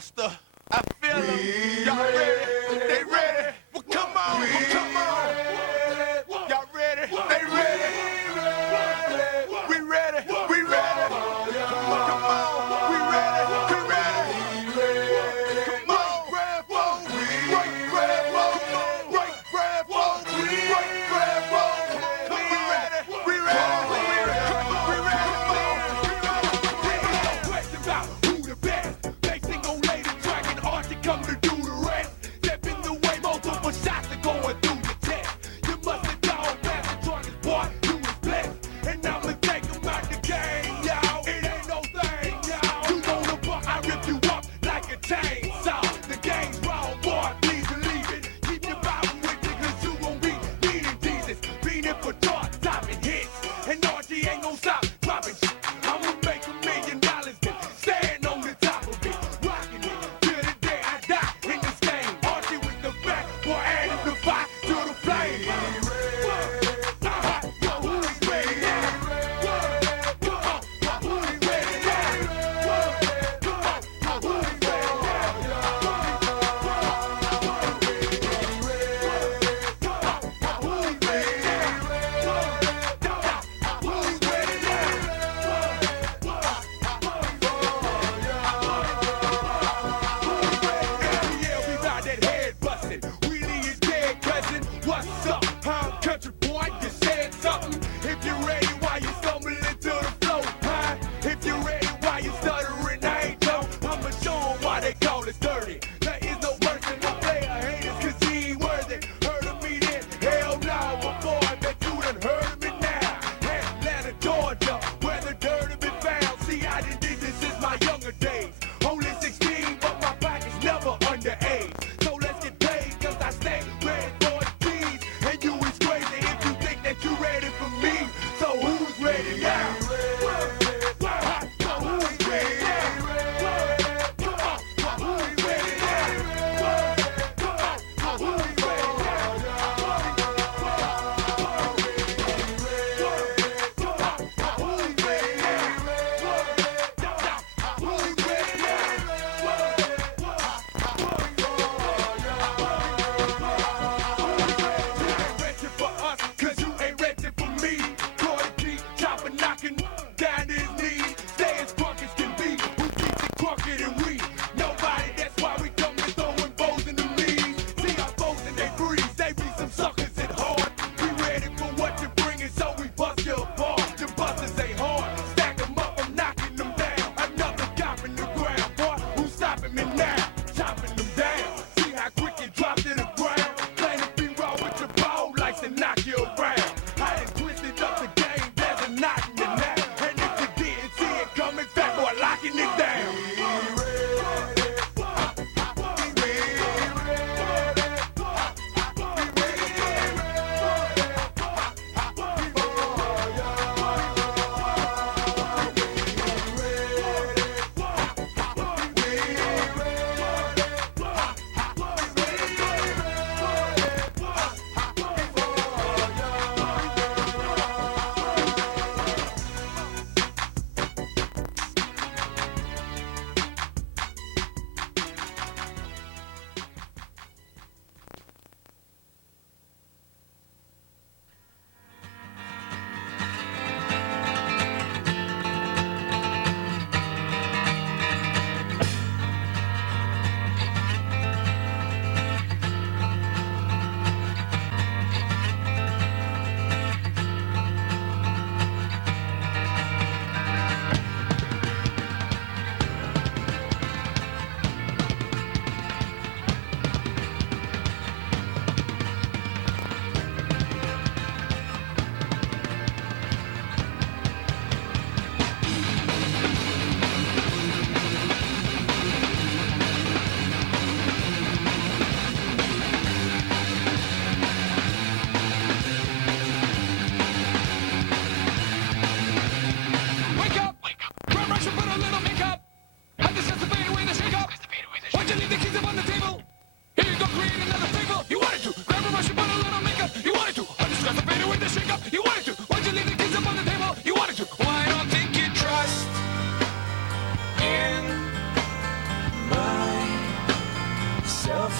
monster. I feel them. Y'all ready? They ready? Well, come on. Well, come on. Y'all ready? They ready? We ready? We ready? Come on. We ready? We ready? Come on. Grab phone. Right, grab phone. Right, grab phone. Right, grab phone. We ready? We ready? We ready? We ready? Question about who the best. They sing on later track.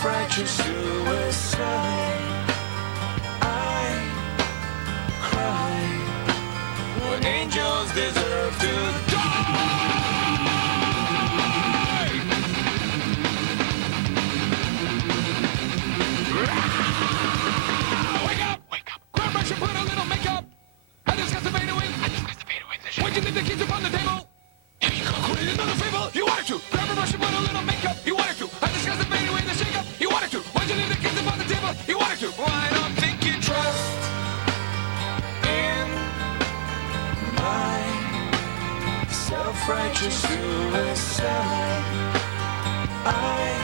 self-righteous suicide. I cry when angels deserve to die. Wake up! Wake up! Grab brush and put a little makeup. I discuss the fade away. Why'd you leave the keys upon the table? Here you go. Quit another fable. You wanted to. Grab a brush and put a little makeup. You wanted to. I discuss the fade away, the shake up. You wanted to. Why'd you leave the keys upon the table? You wanted to. Well, I don't think you trust in my self-righteous suicide. I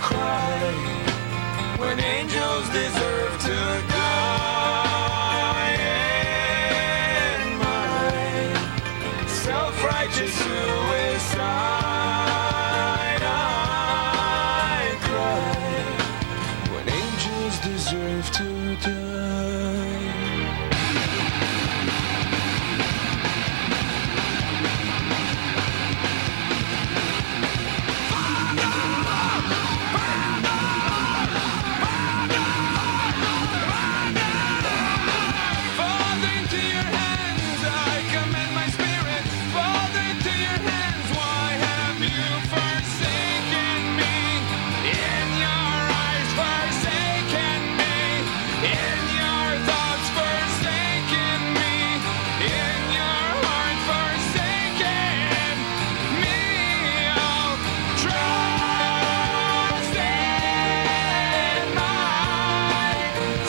cry when angels deserve to die. And my self-righteous suicide. I cry when angels deserve to die. Father, into your hands I commend my spirit. Father, into your hands, why have you forsaken me? In your eyes forsaken me. In your thoughts forsaken me. In your heart forsaken me. Oh, trust in my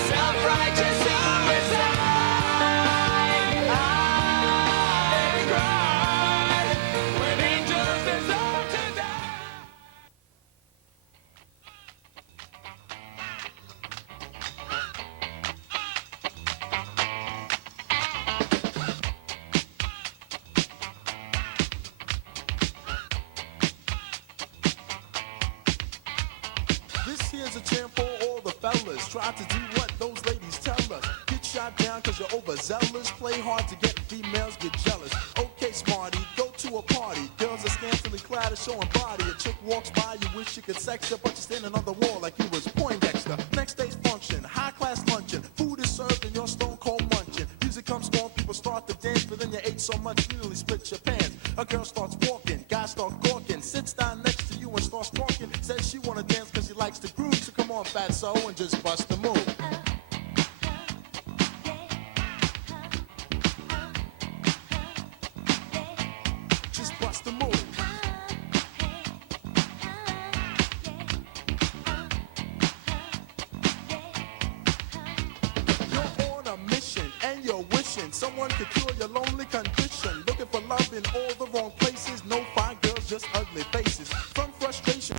self-righteous suicide. I cry when angels deserve to die. This here's a chant for all the fellas. Try to do what those ladies tell us. Get shot down cause you're overzealous. Play hard to get females, get jealous. Okay, smarty, go to a party. Girls are scantily clad, showing body. A chick walks by, you wish you could sex her, but you're standing on the wall like you was Poindexter. Next day's function, high-class luncheon. Food is served and you're stone cold munching. Music comes on, people start to dance, but then you ate so much you nearly split your pants. A girl starts walking, guys start gawking. Sits down next to you and starts talking. Says she wanna dance cause she likes to groove. So come on, fatso, and just bust the move. Just bust the move. You're on a mission and you're wishing someone could cure your lonely condition. Looking for love in all the wrong places. No fine girls, just ugly faces. From frustration,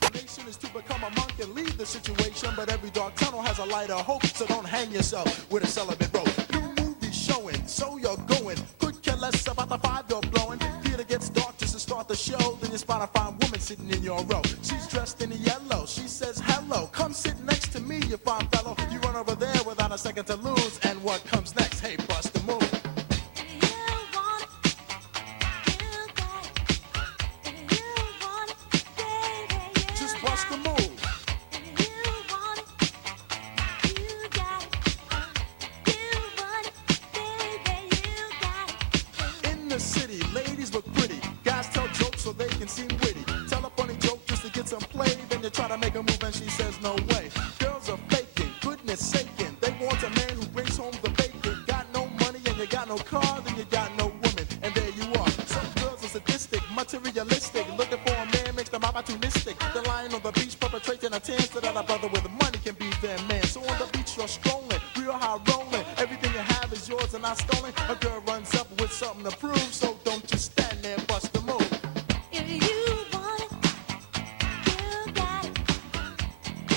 the nation is to become a monk and leave the situation. But every dark tunnel has a light of hope, so don't hang yourself with a celibate rope. New movie showing, so you're going. Could care less about the five you're blowing. Theater gets dark just to start the show. Then you spot a fine woman sitting in your row. She's dressed in yellow. She says hello. Come sit next to me, you fine fellow. You run over there without a second to lose. And what comes next? Hey, bust the move. Just bust the move. In the city, ladies look pretty. Guys tell jokes so they can seem witty. Tell a funny joke just to get some play. Then you try to make a move and she says no way. Girls are faking, goodness saking. They want a man who brings home the bacon. Got no money and you got no car, then you got no woman. And there you are. Some girls are sadistic, materialistic. Looking for a man makes them opportunistic. They're lying on the beach perpetrating a tan so that a brother with money can be their man. So on the beach you're strolling, real high rolling. Everything you have is yours and not stolen. A girl runs up with something to prove, so don't just stand there and bust the move. If you want it, you got it. You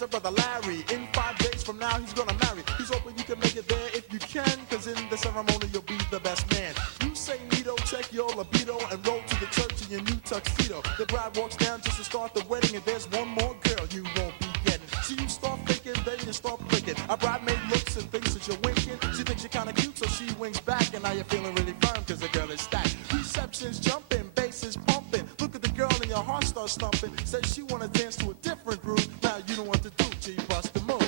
has a brother Larry. In 5 days from now, he's gonna marry. He's hoping you can make it there if you can, cause in the ceremony you'll be the best man. You say neato, check your libido, and roll to the church in your new tuxedo. The bride walks down just to start the wedding, and there's one more girl you won't be getting. So you start thinking, then you start blinking. A bridemaid looks and thinks that you're winking. She thinks you're kinda cute, so she winks back, and now you're feeling really firm, cause the girl is stacked. Reception's jumping, bass is pumping. Look at the girl and your heart starts thumping. Says she wanna dance to a different groove. Now you know what to do till you bust the move.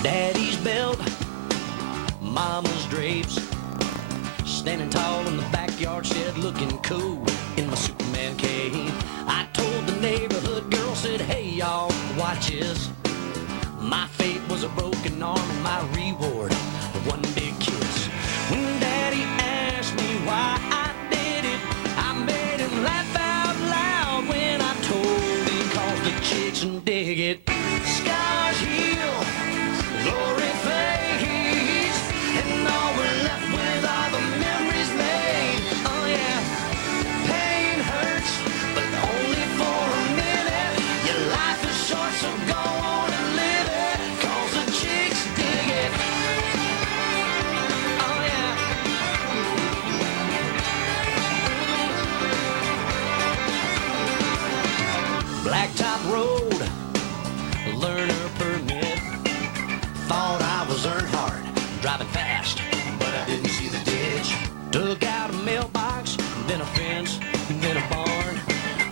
Daddy's belt, Mama's drapes, standing tall in the backyard shed looking cool in my Superman cape. I told the neighborhood girl, said, hey y'all, watch this. My fate was a broken arm and my reward, one big kiss. When Daddy asked me why I did it, I made him laugh out loud when I told him, cause the chicks dig it. Scars heal, glory fades, and all we're left with are the memories made. Oh yeah, pain hurts, but only for a minute. Your life is short, so go on and live it, cause the chicks dig it. Oh yeah. Blacktop road, learner permit. Thought I was Earnhardt, driving fast, but I didn't see the ditch. Took out a mailbox, then a fence, then a barn.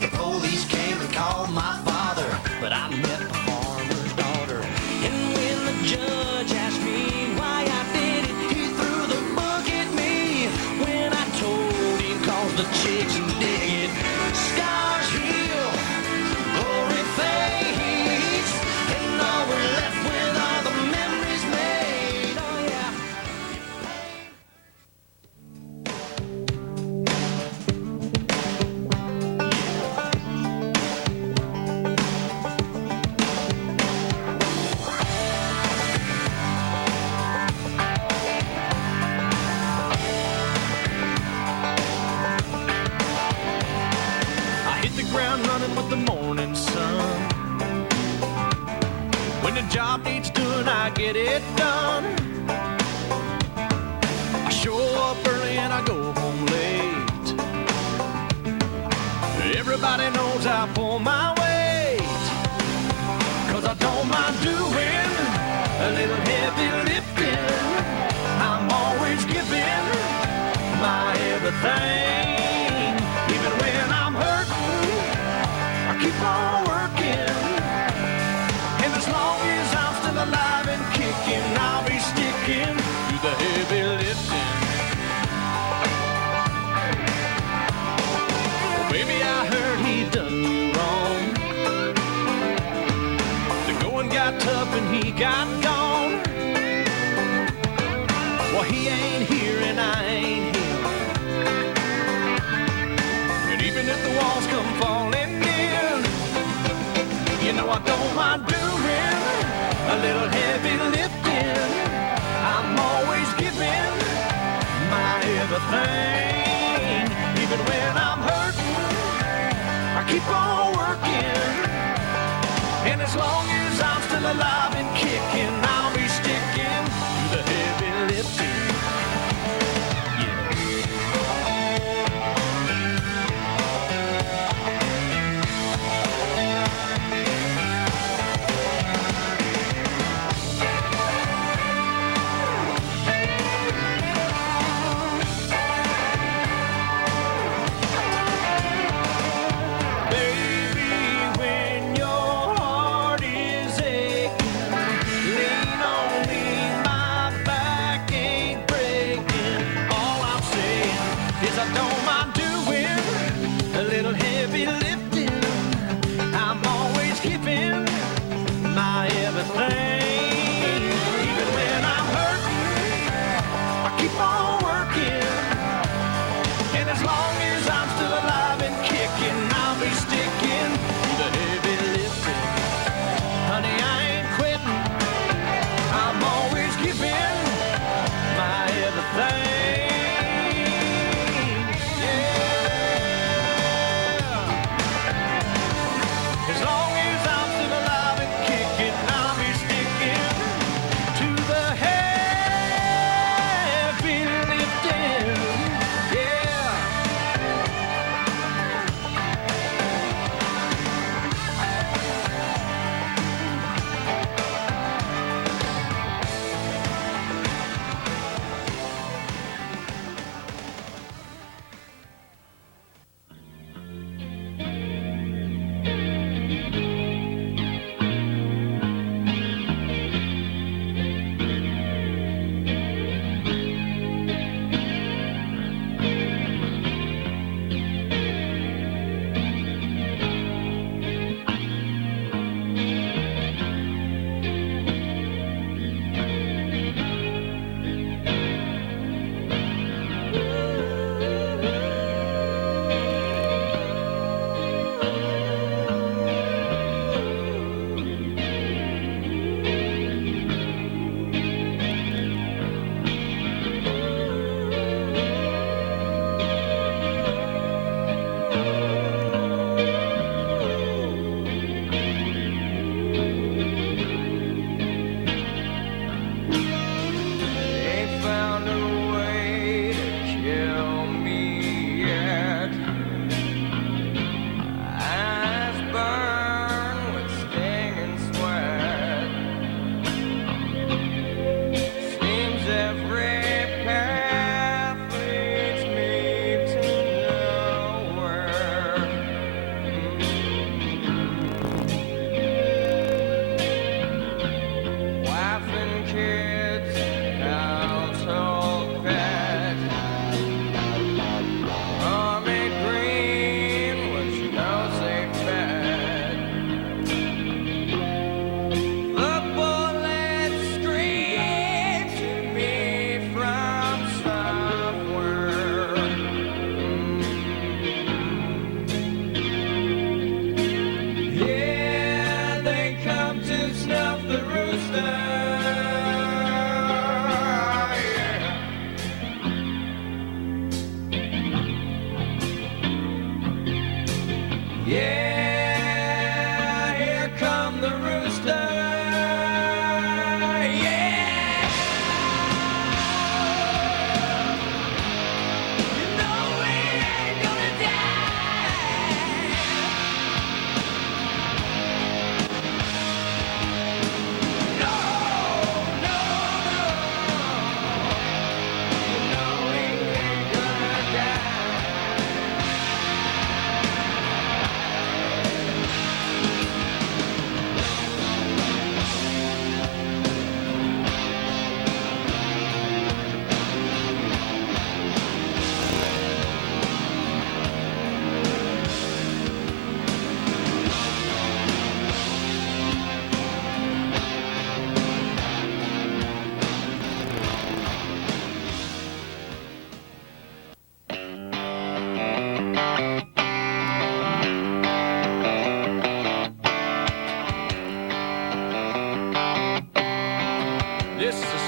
The police came and called my father, but I met the farmer's daughter. And when the judge asked me why I did it, he threw the book at me. When I told him, cause the chicks dig it. Scars heal, glory fades, and all we're left with are the memories made. Oh yeah. I hit the ground running with the morning sun. When the job needs doing, I get it done. I show up early and I go home late. Everybody knows I pull my weight, cause I don't mind doing a little heavy lifting. I'm always giving my everything. Even when I'm hurting, I keep on working. And as long as I'm still alive and kicking, I'll be sticking to the heavy lifting. Oh, baby, I heard he done you wrong. The going got tough and he got gone. Well, he ain't here and I ain't him. And even if the walls come falling in, you know I don't mind doing a little heavy lifting. I'm always giving my everything. Even when I'm hurting, I keep on working. And as long as I'm still alive and kicking, I'll be sticking to the heavy lifting.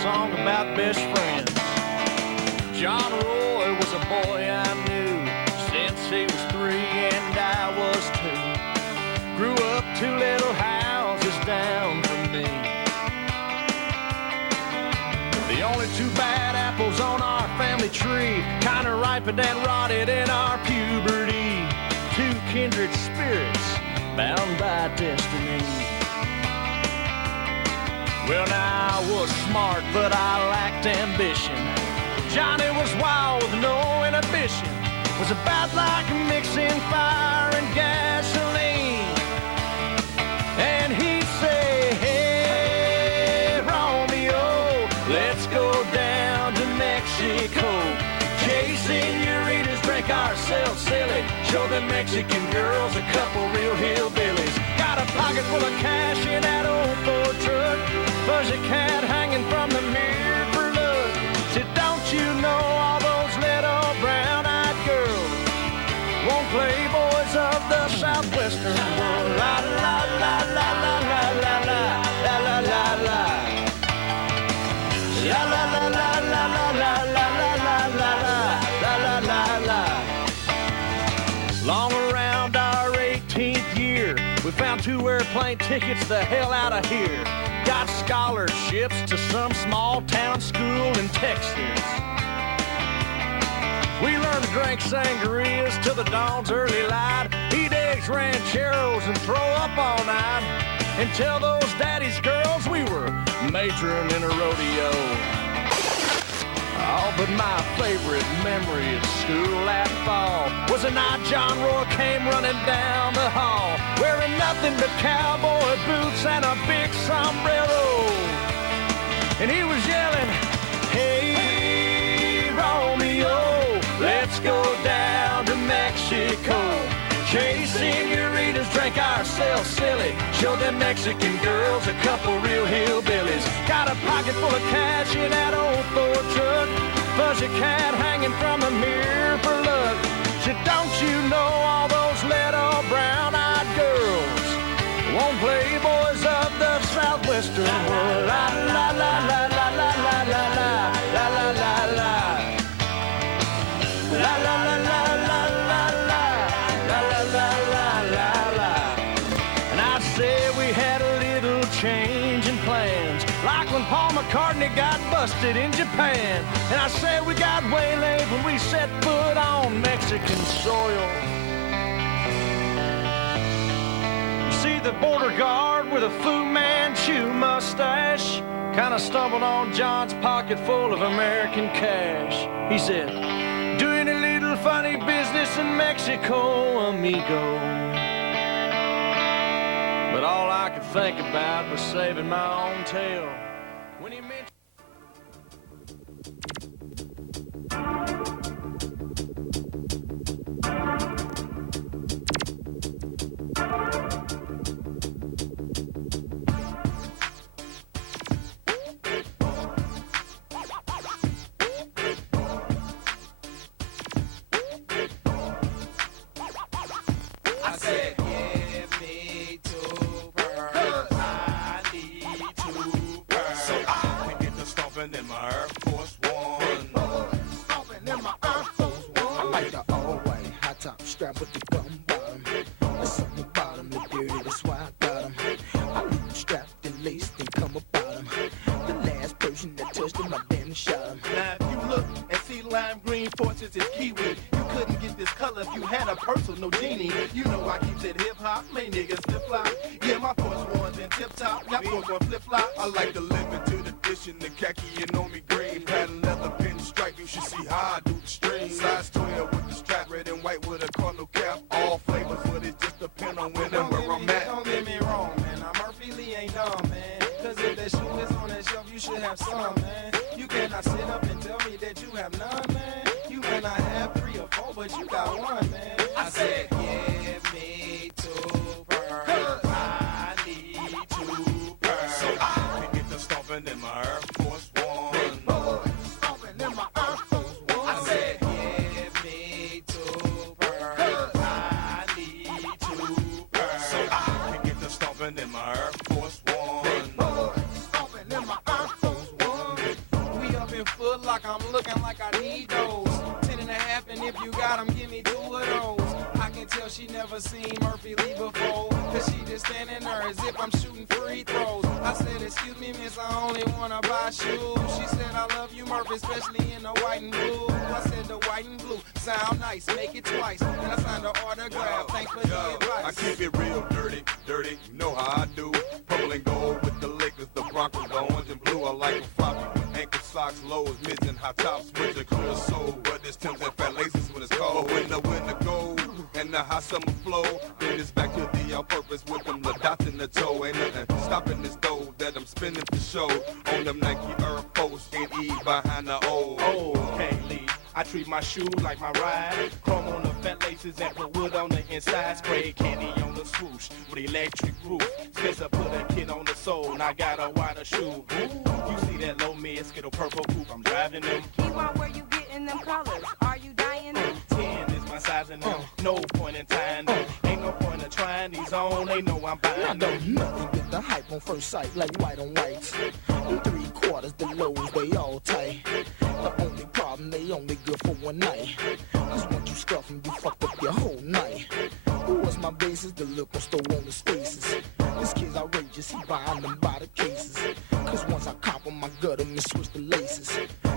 song about best friends. John Roy was a boy I knew since he was 3 and I was 2. Grew up 2 little houses down from me. The only 2 bad apples on our family tree, kinda ripened and rotted in our puberty. 2 kindred spirits bound by destiny. Well, now I was smart, but I lacked ambition. Johnny was wild with no inhibition. Was about like mixing fire and gasoline. And he'd say, hey, Romeo, let's go down to Mexico. Chase senoritas, drink ourselves silly. Show the Mexican girls a couple real hillbillies. Got a pocket full of cash in that old Ford truck. Fuzzy cat hanging from the mirror for luck. Said, don't you know all those little brown-eyed girls won't play boys of the southwestern world? La la la la la la la la la la la la. La la la la la la la la la la la la la la. Long around our 18th year, we found 2 airplane tickets the hell out of here. Got scholarships to some small town school in Texas. We learned to drink sangrias till the dawn's early light, eat eggs, rancheros, and throw up all night, and tell those daddy's girls we were majoring in a rodeo. Oh, but my favorite memory of school that fall was the night John Roy came running down the hall, wearing nothing but cowboy boots and a big sombrero. And he was yelling, hey, Romeo, let's go down to Mexico. Chase senoritas, drink ourselves silly. Show them Mexican girls a couple real hillbillies. Got a pocket full of cash in that old Ford truck. Fuzzy cat hanging from the mirror for luck. Said, don't you know all those little brown-eyed girls won't play boys of the southwestern world? La la la la la la la la la la la la la. La la la la la la la la la la la la. And I said we had a little change in plans, like when Paul McCartney got busted in Japan. And I said we got waylaid when we set foot on Mexican soil. You see the border guard with a Fu Manchu mustache kinda stumbled on John's pocket full of American cash. He said, doing a little funny business in Mexico, amigo. But all I could think about was saving my own tail when he mentioned. I said, give me 2 pearls. I need 2 pearls. So I can get the stomping in my Air Force One. Stomping in my Air Force One. I like the all-white high top strap with the gum bottom. There's something about 'em that dirty, that's why I got 'em. I leave 'em strapped and laced and come about 'em. The last person that touched 'em, I damn shot 'em. Now if you look and see lime green fortunes is kiwi, you couldn't get this color if you had a purse or no genie. You know I keeps it hip-hop, my niggas flip-flop. Yeah, my Force One's in tip-top, got Force One flip-flop. I like to live into the dish in the khaki and on me green. Pattern leather pin stripe, you should see how I do the string. Size 12 with the strap, red and white with a cardinal cap. All flavors, but it just depends on when and where I'm at. Don't get me wrong, man, I'm Murphy Lee ain't dumb, man. Cause if that shoe is on that shelf, you should have some, man. You cannot sit up and tell me that you have none, man. You may not have 3 or 4, but you got 1, man. I said, give me 2 pearls. I need 2 pearls. So I can get the stomping in my Air Force One. Stomping in my Air Force One. I said, give me 2 pearls. I need 2 pearls. So I can get the stomping in my Air Force One. Stomping in my Air Force One. look like I'm looking like I need those. 10 and a half, and if you got them, give me 2 of those. I can tell she never seen Murphy Lee before, cause she just standing there as if I'm shooting free throws. I said, excuse me, miss, I only wanna buy shoes. She said, I love you, Murphy, especially in the white and blue. I said, the white and blue sound nice, make it twice. And I signed an autograph, thanks for the advice. I keep it real dirty, dirty, you know how I do. Purple and gold with the Lakers, the Broncos, the orange and blue. I like them floppy with ankle socks, lows, mids and high tops with the clear soul. But it's Tim's and fat laces when it's cold. But when the winter gold and the hot summer flow, then it's back to the all-purpose with them the dots in the toe. Ain't nothing stopping this dough that I'm spinning for show. On them Nike Air Force and E behind the O. Oh, okay, Lee. I treat my shoes like my ride. Chrome on the fat laces and put wood on the inside. Spray candy on the swoosh with electric roof. Spencer put a kid on the sole and I got a wider shoe. Ooh, you see that low mid skittle purple coupe? I'm driving them. Keyword, where you getting them colors? Are you dying them? 10 is my size in them. No point in tying them. Ain't no point in trying these on. They know I'm buying I know them. nothing get the hype on first sight like white on whites. 3/4, the lows, they all tight. The only problem, they only good for one night. Cause once you scuff them, you fucked up your whole night. Who was my basis? The liquor store on his faces. This kid's outrageous, he buying them by the cases. Cause once I cop them, I gut them and switch the laces.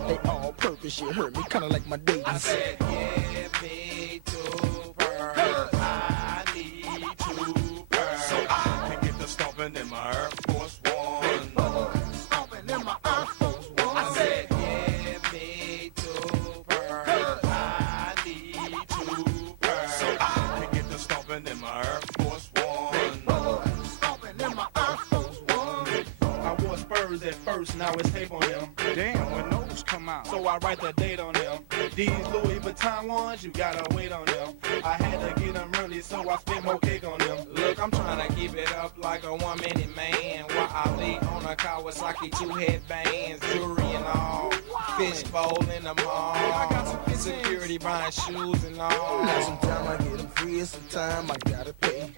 They all purpose, shit hurt me, kinda like my dating. I said, give me 2 pearls. I need 2 pearls. So I can get the stomping in my Air Force One. Stomping in my Air Force One. I said, give me 2 pearls. I need 2 pearls. So I can get the stomping in my Air Force One. Stomping in my Air Force One. I wore Spurs at first, now it's tape on them. Damn, when those come out. So I write the date on them. These Louis Vuitton ones, you gotta wait on them. I had to get them early, so I spent more cake on them. Look, I'm trying to keep it up like a 1-minute man. While I lean on a Kawasaki, 2 headbands, jewelry and all. Fishbowl in the mall. I got some security buying shoes and all. Now sometimes I get them free and sometimes I gotta pay.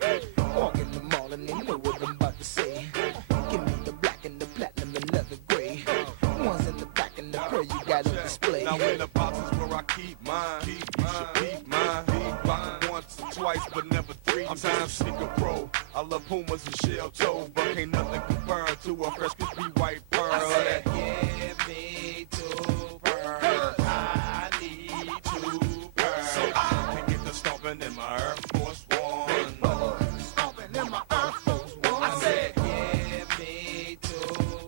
Walk in the mall and they know what I'm about to say. Give me the black and the platinum and leather gray. Ones in the back and the pearl you got on display. Now in the boxes where I keep mine, you should peep mine. Rock once or twice, but never 3 times. Sneaker pro, I love Pumas and shell toe, but can't nothing compare to a fresh crispy white pearl. I said, give me 2 pearls. I need 2 pearls. So I can get the stomping in my Air Force One. Stomping in my Air Force One. I said, give me 2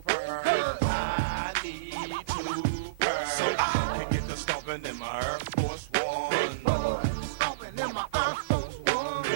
pearls. I need 2 pearls. So I can get the stomping in my Air Force One. Stomping in my Air Force One.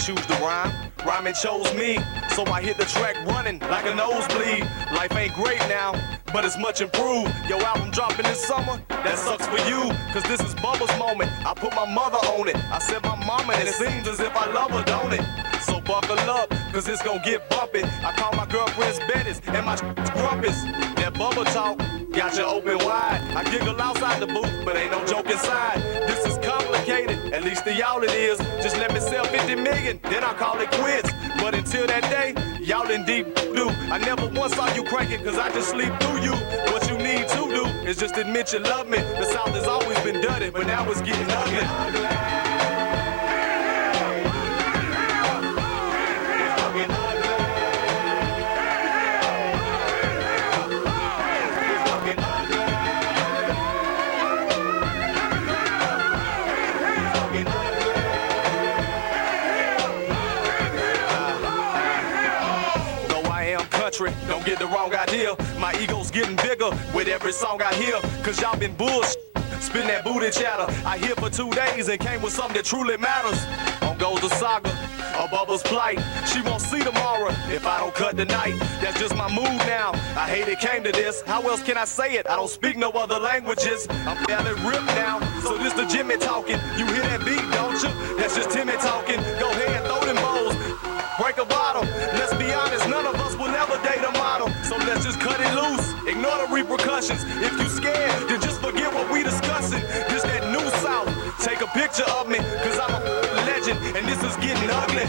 choose the rhyme. Rhyming chose me, so I hit the track running like a nosebleed. Life ain't great now, but it's much improved. Your album dropping this summer, that sucks for you, cause this is Bubba's moment. I put my mother on it, I said my mama, and it seems as if I love her, don't it? So buckle up, cause it's gon' get bumpin'. I call my girlfriends Bettis and my grumpus. That Bubba talk got you open wide. I giggle outside the booth, but ain't no joke inside. This is complicated, at least to y'all it is. Just let me sell 50 million, then I call it quits. But until that day, y'all in deep doo. I never once saw you cranking, cause I just sleep through you. What you need to do is just admit you love me. The South has always been dirty, but now it's getting ugly. Don't get the wrong idea, my ego's getting bigger with every song I hear. Cause y'all been bullshit, spin that booty chatter. I here for 2 days and came with something that truly matters. On goes the saga, a Bubba's plight. She won't see tomorrow if I don't cut tonight. That's just my mood now, I hate it came to this. How else can I say it? I don't speak no other languages. I'm fairly ripped now, so this the Jimmy talking. You hear that beat, don't you? That's just Timmy talking. Go ahead, throw them bowls, break a bottle. Let's be honest, none of us will ever date a model. So let's just cut it loose, ignore the repercussions. If you scared, then just forget what we discussing. This that new South, take a picture of me, cause I'm a legend, and this is getting ugly.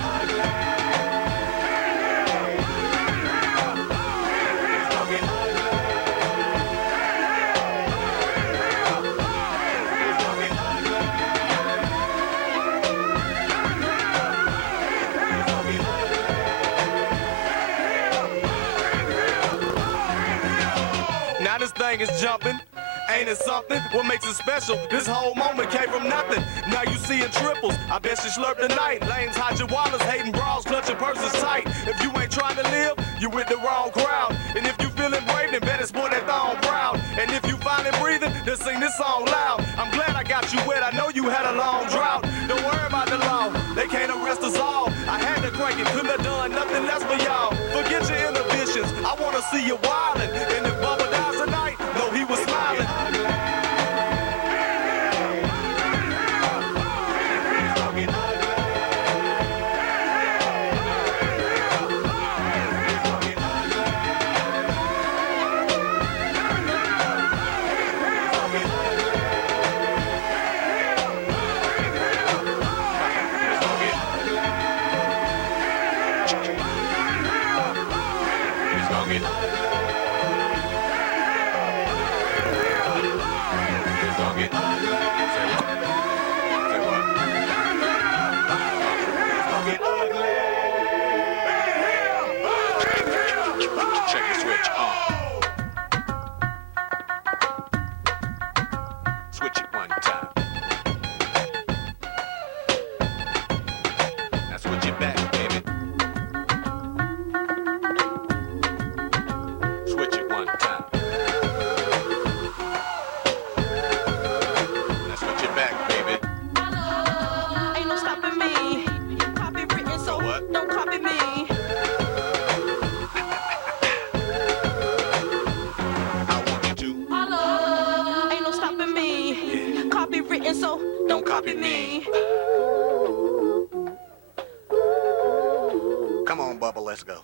This thing is jumping, ain't it something? What makes it special? This whole moment came from nothing. Now you see in triples, I bet you slurp tonight. Lames, hide your wallets, hating bras, clutching purses tight. If you ain't trying to live, you with the wrong crowd. And if you feeling brave, then better sport that thong proud. And if you find it breathing, then sing this song loud. I'm glad I got you wet, I know you had a long drought. Don't worry about the law, they can't arrest us all. I had to crank it, couldn't have done nothing less for y'all. Forget your inhibitions, I wanna see you wildin'. And if Bubba dies tonight, no, he was smiling. Come on, Bubba, let's go.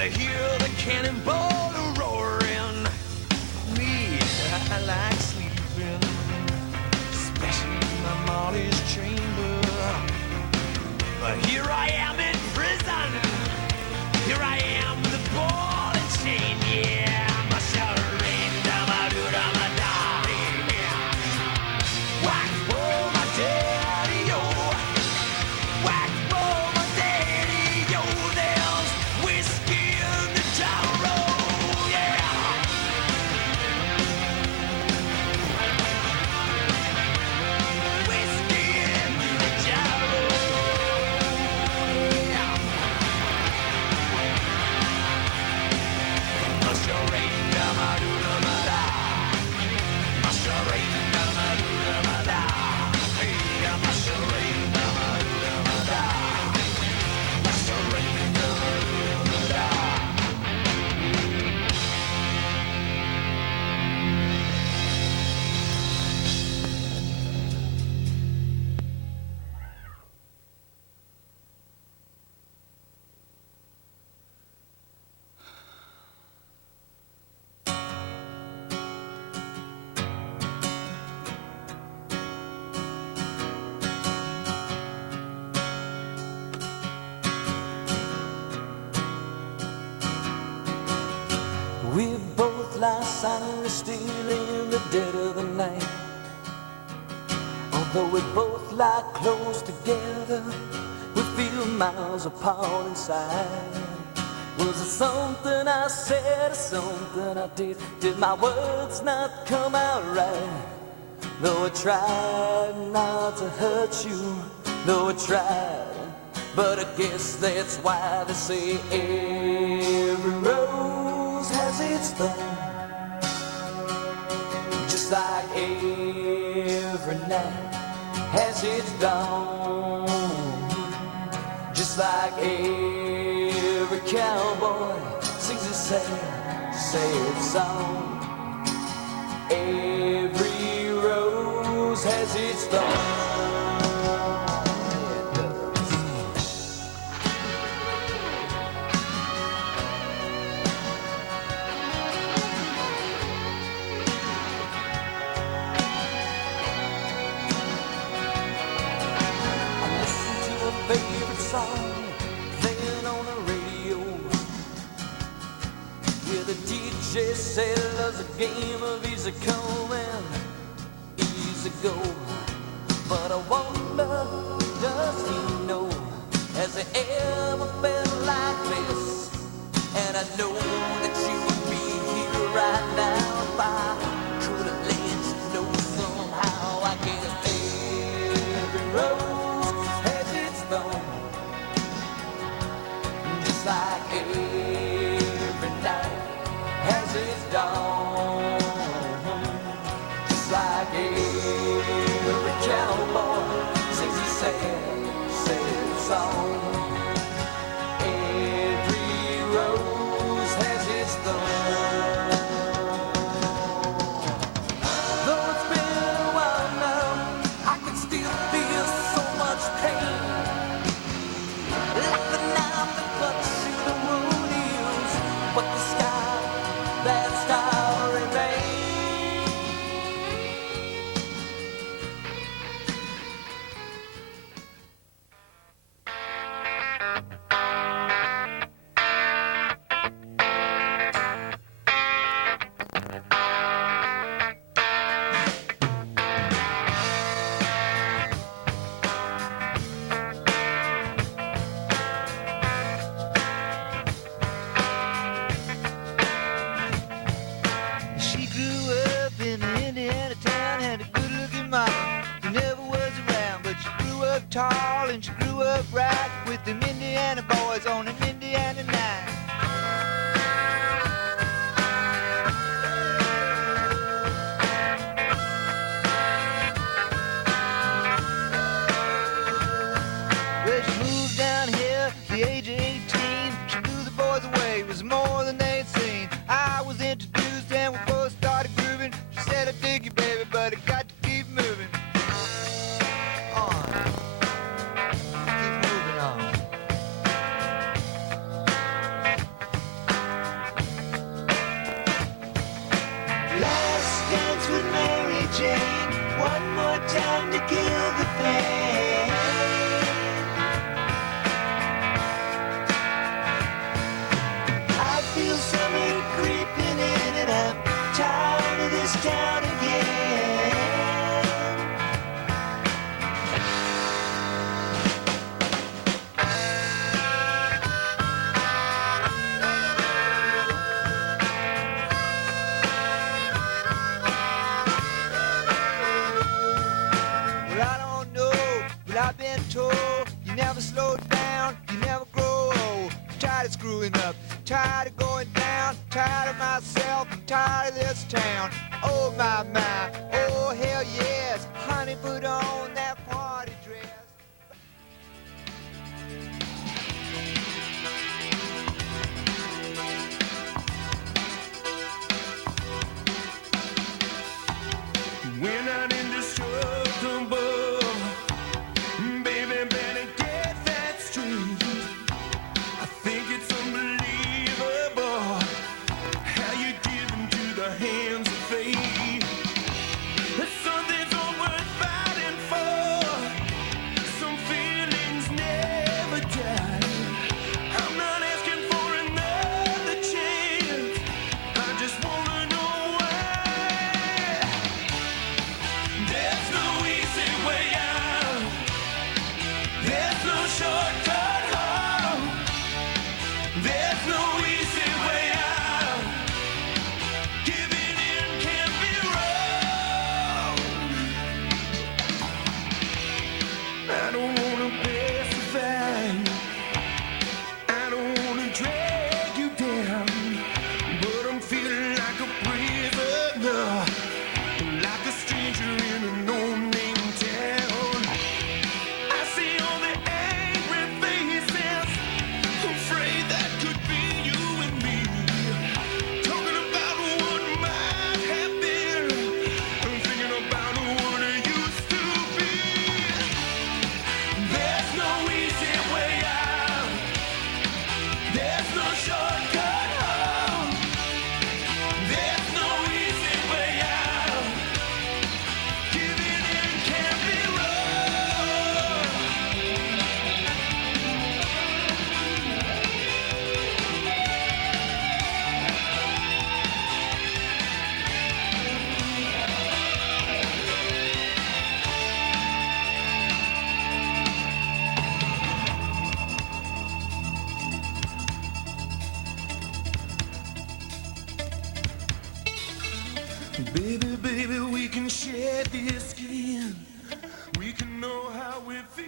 to hear the cannonball roaring. Me, I like sleeping, especially in my Molly's chamber. But here I am in prison. Here I am, the ball and chain. Yeah, I'm a surrender, my dude, I'm a daddy. Whack for my daddy, yo. Whack for my daddy, yo. There's whiskey in the gyro, yeah. Whiskey in the gyro, yeah. My surrender, my dude, I'm a daddy. My surrender, my dude, I'm a daddy. Hey, my surrender, my dude, I'm a daddy. My surrender, my dude, I'm a daddy. We both lie silently still in the dead of the night. Although we both lie close together, we feel miles apart inside. Was it something I said or something I did? Did my words not come out right? Though I tried not to hurt you, though I tried, but I guess that's why they say every rose has its thorn. Just like every night has its dawn. Just like every cowboy sings a sad, sad song. Every rose has its thorn. It does. I listen to a favorite song playing on the radio. Yeah, the DJ said there's a game of easy come and easy go. But I wonder, does he know? Has he ever felt like this? And I know that you would be here right now if I could have let you know somehow. I guess every rose has its thorn. Just like every night has its dawn. Just like every of screwing up, tired of going down, tired of myself, tired of this town. Oh my, oh hell yes, honey, put on that party dress. We're not indestructible, baby, better get that straight. I think it's unbelievable how you give into the hands of fate. Something's all worth fighting for. Some feelings never die. I'm not asking for another chance. I just wanna know why. There's no easy way out. There's no shortcut home. There's no easy way out. Giving in can't be wrong. I don't wanna pacify you. I don't wanna drag you down. But I'm feeling like a prisoner, like a stranger in a no-name town. I see all the angry faces, afraid that could be you and me, talking about what might have been, and thinking about what it used to be. There's no easy way out. There's no shortcut home. There's no easy way out. Giving in can't be wrong. Baby, baby, we can share this skin. We can know how we're feeling.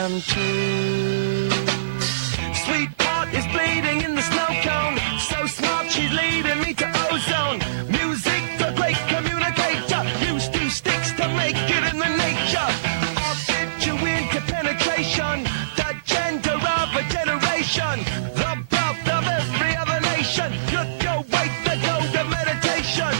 time to. Sweetheart is bleeding in the snow cone. So smart, she's leading me to ozone. Music, the great communicator. Used two sticks to make it in the nature. I'll fit you into penetration. The gender of a generation. The birth of every other nation. Look your way to go to meditation.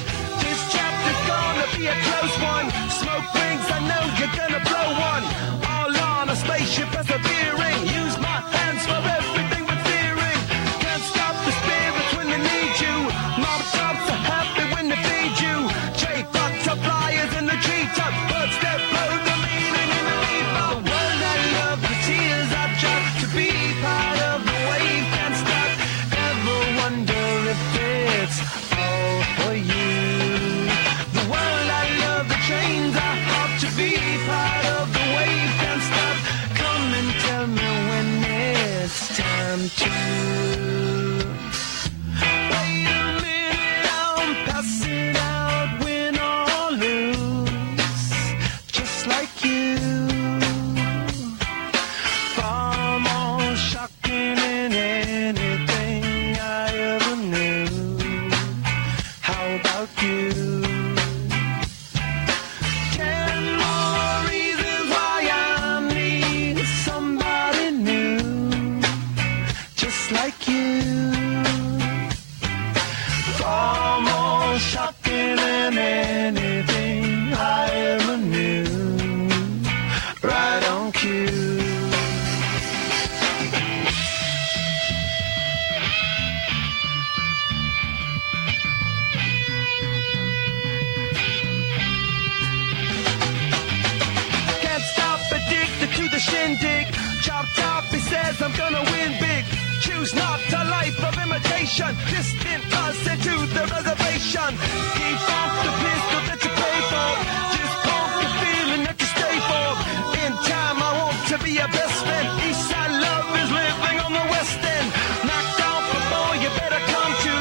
This chapter's gonna be a close one. Smoke rings, I know you're gonna blow one. All on a spaceship persevering. Use my hands for everything but fearing. Can't stop the spirits when they need you. Mom tops are happy when they feed you. J butterflies in the treetop. Birds that blow the meaning in the leaf. The world I love, the tears I drop to be part of the wave. Can't stop. Ever wonder if it's all for you. The world I love, the trains I hop to be part of the wave. Can't stop. Come and tell me when it's time to. Wait a minute, I'm passing out, win or lose, just like you. Far more shocking than anything I ever knew. How about you? 10 more reasons why I need somebody new, just like you. Far more shocking than anything I ever knew. Right on cue. Can't stop, addicted to the shindig. Chop top, he says I'm gonna win big. Choose not a life of imitation. Distant us into the reservation. Keep off the pistol that you pay for. Just pump the feeling that you stay for. In time I want to be your best friend. Eastside love is living on the west end. Knocked off before you better come to.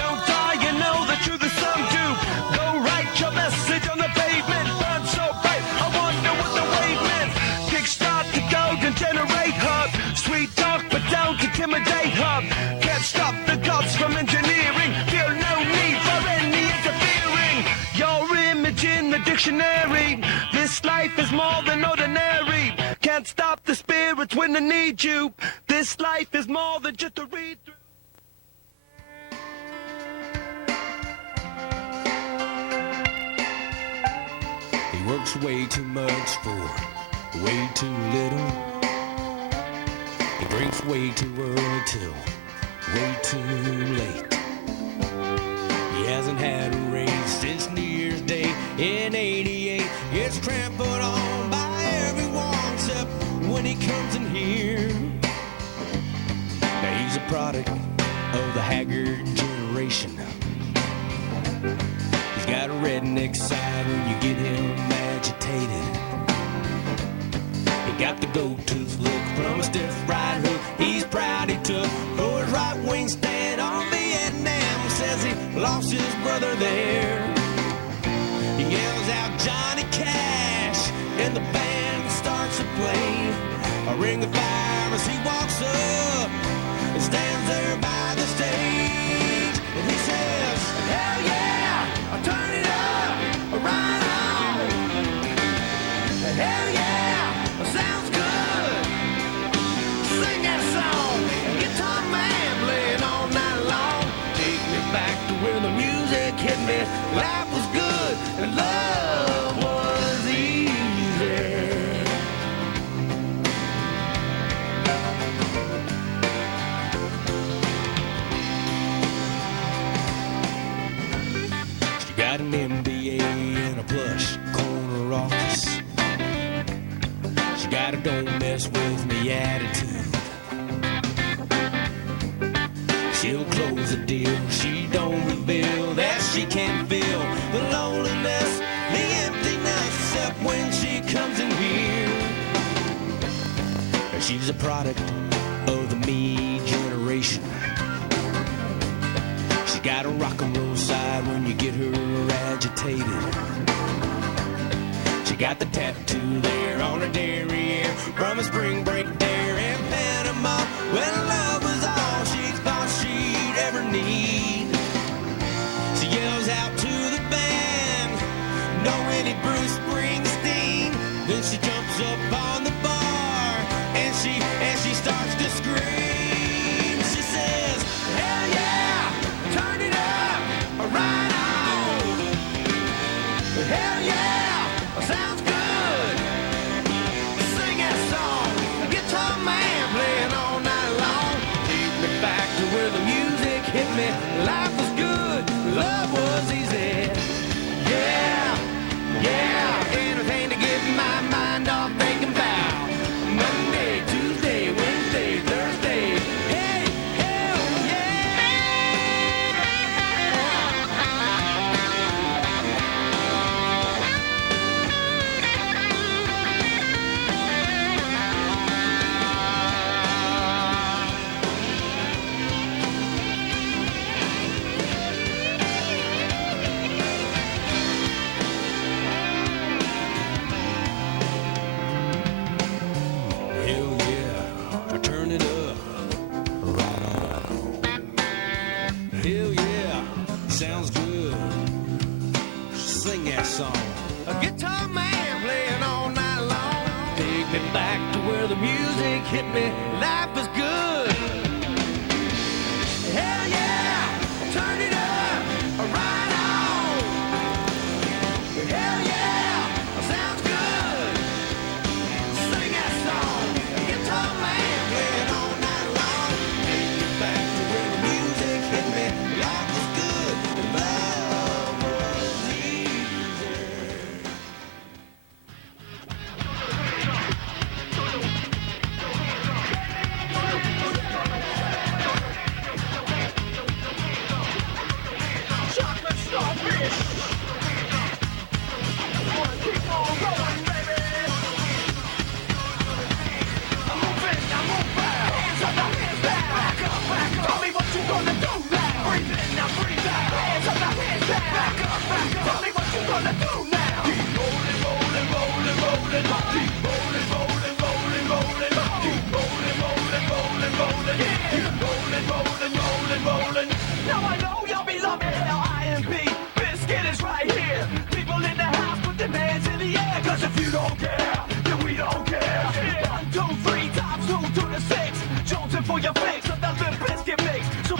Don't die, you know the truth is some do. Go write your message on the pavement. Burn so bright, I wonder what the wave meant. Kickstart the golden generate hub. Sweet talk, but don't intimidate hub. Can't stop the gods from engineering. Feel no need for any interfering. Your image in the dictionary. This life is more than ordinary. Can't stop the spirits when they need you. This life is more than just a read through. He works way too much for way too little. He drinks way too early till way too late. He hasn't had a raise since New Year's Day in '88. Gets trampled on by everyone except when he comes in here. Now he's a product of the haggard generation. He's got a redneck side when you get him agitated. He got the gold-tooth look from a stiff right hook. He's proud he took for his right wing stand on Vietnam. Says he lost his brother there. He yells out Johnny Cash, and the band starts to play. A ring of fire as he walks up and stands there by the stage. And he says, hell yeah, I'll turn it up, right on. Hell yeah, sounds good. Sing that song, guitar man playing all night long. Take me back to where the music hit me. Life was good and love was easy. She got an MBA and a plush corner office. She got a don't mess with me attitude. She'll close a deal, she don't reveal that she can't feel the loneliness, the emptiness, except when she comes in here. She's a product of the me generation. She got a rock and roll side when you get her agitated. She got the tattoo there on her derriere from a spring break there in Panama when love was all she thought she'd ever need. She yells out to the band, "No any Bruce Springsteen." Then she jumps up on the bar and she starts to scream. She says, "Hell yeah, turn it up, right on. Hell yeah, sounds good. Sing that song, guitar man playing all night long. Take me back to where the music hit me. Life was good, love was easy. Yeah, yeah, anything to get my mind off thinking about Monday, Tuesday, Wednesday, Thursday. Hey, hell yeah." Hell yeah, turn it up, right on. Hell yeah, sounds good. Sing that song. A guitar man playing all night long. Take me back to where the music hit me. Life is good. Hell yeah, turn it up, right on. Hell yeah, sounds good. Sing that song. Guitar man playing all night long. Take me back to where the music hit me. Life was good and love was easy. Chocolate starfish. Wanna keep on going, baby. I'm moving, I'm moving. Hands up, now hands back. Back up, back up. Tell me what you gonna do now. Breathe in, now breathe out. Hands up, now hands back. Back up, back up. Tell me what you gonna do now. Keep rolling, rolling, rolling, rolling. Keep rolling, rolling, rolling, rolling. Keep rolling, rolling, rolling, rolling. Keep rolling, rolling, rolling, rolling. Now I know y'all be loving L.I.M.P. Biscuit is right here. People in the house, put their hands in the air. 'Cause if you don't care, then we don't care. 1, 2, 3, times 2 to the 6. Jonesing for your fix of that Limp Bizkit mix. So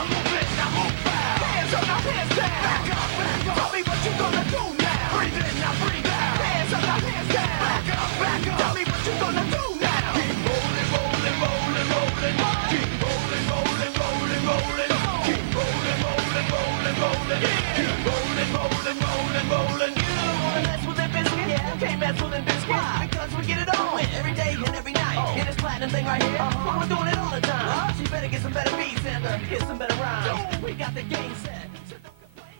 I'm moving, now move back. Hands up, now hands down. Back up, back up. Tell me what you gonna do now. Breathe in, now breathe out. Hands up, now hands down. Back up, back up. Tell me what you gonna do now. Keep rolling, rolling, rolling, rolling. Keep rolling, rolling, rolling, rolling. Keep rolling, rolling, rolling, rolling. Keep rolling, rolling, rolling, rolling. You don't wanna mess with Limp Bizkit? Yeah, can't mess with Limp Bizkit. Because we get it on every day and every night. And this platinum thing right here, but we're doing it all the time. So you better get some better beats and get some better rhymes. We got the game set. So don't complain.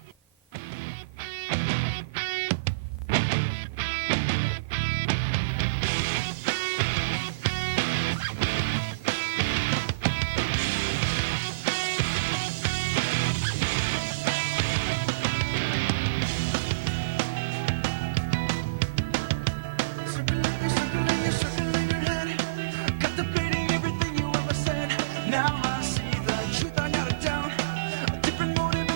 Circling your head, contemplating everything you ever said. Now I see the truth, I got it down. A different motive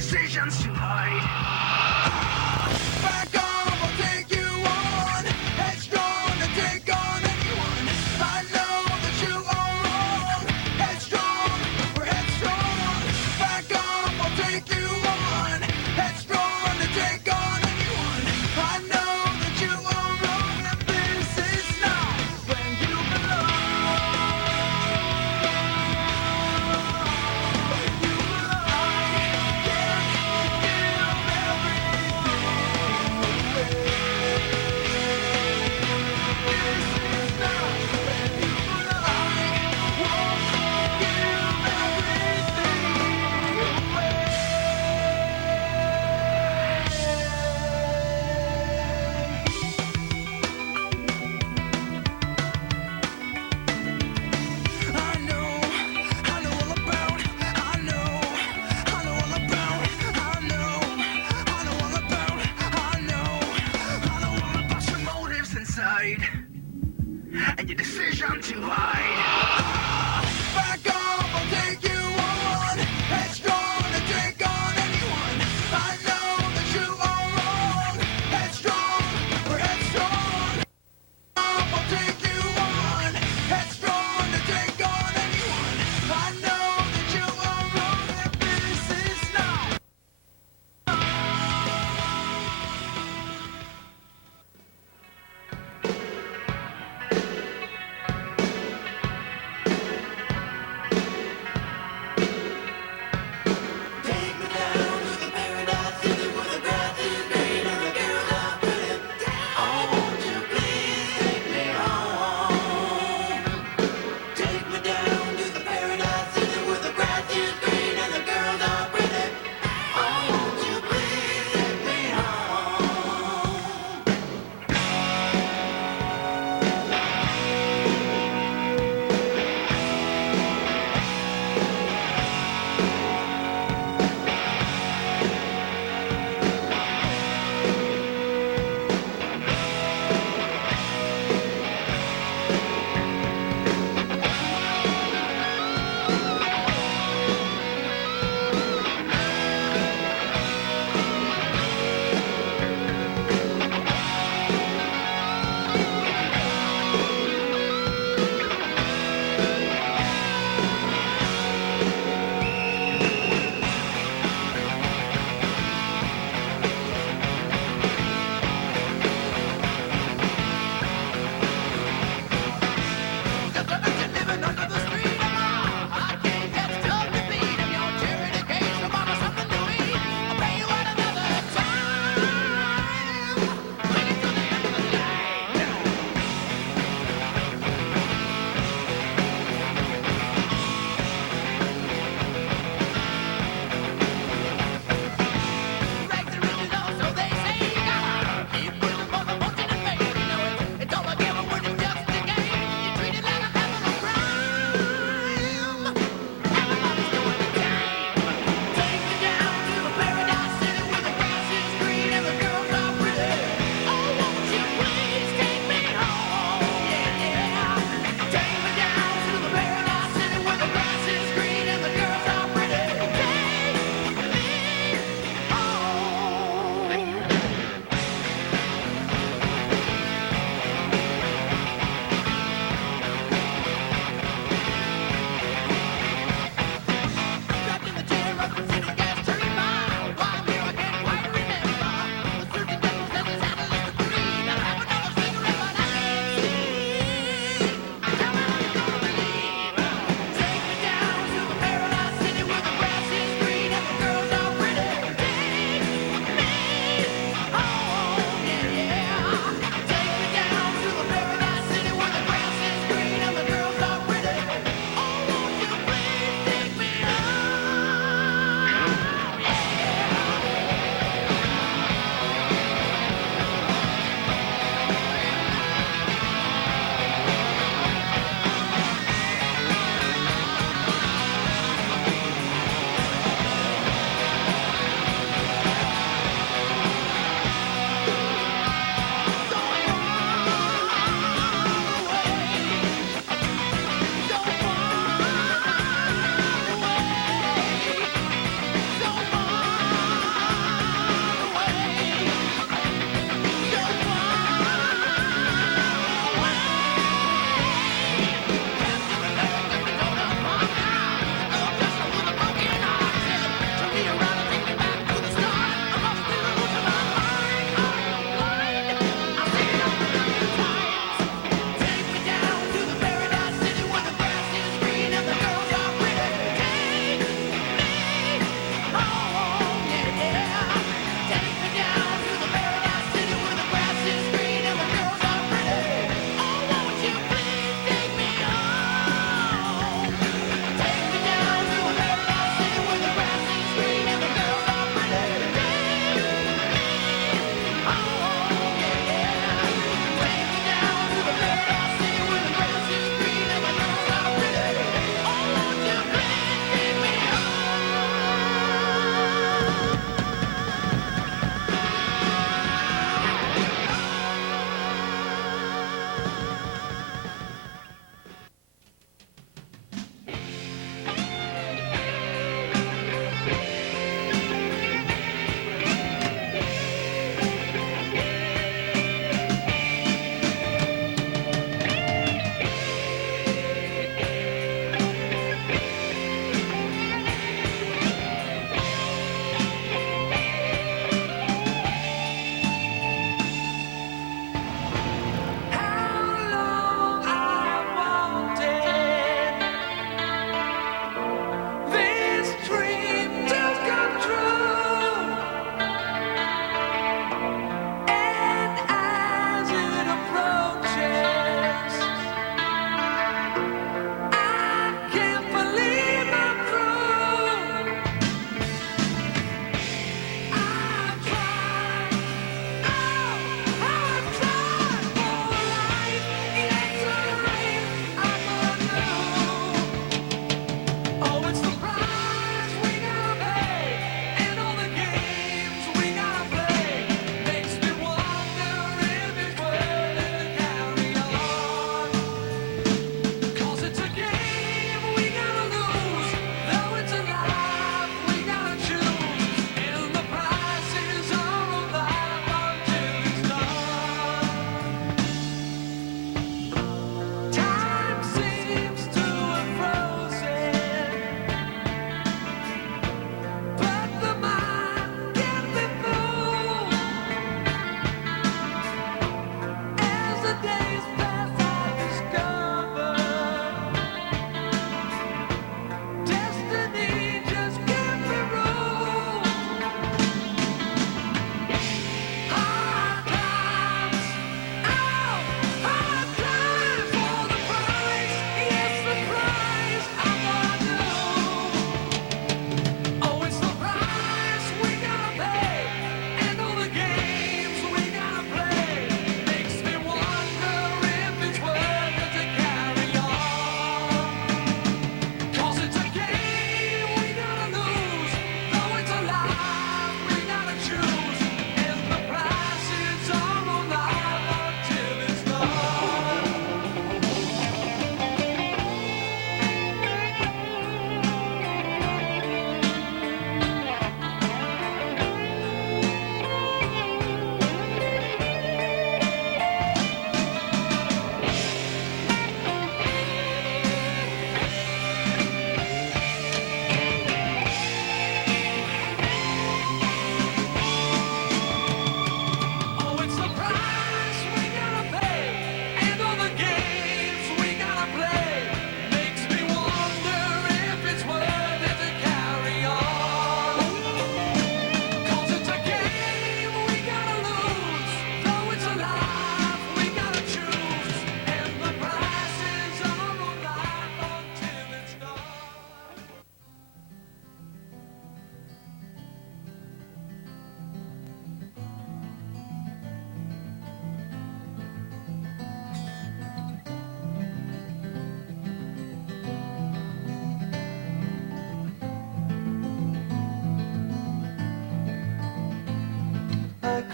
decisions to hide. Back off, I'll take you on. Headstrong to take on anyone. I know that you are wrong. Headstrong, we're headstrong. Back off, I'll take you on. Headstrong to take on anyone. I know that you are wrong, and this is not where you belong.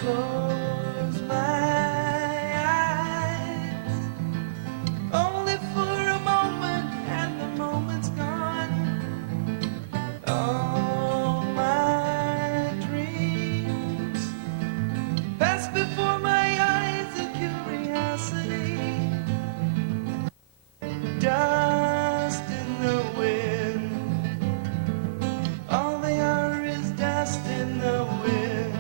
close my eyes, only for a moment, and the moment's gone. All my dreams pass before my eyes in curiosity. Dust in the wind, all they are is dust in the wind.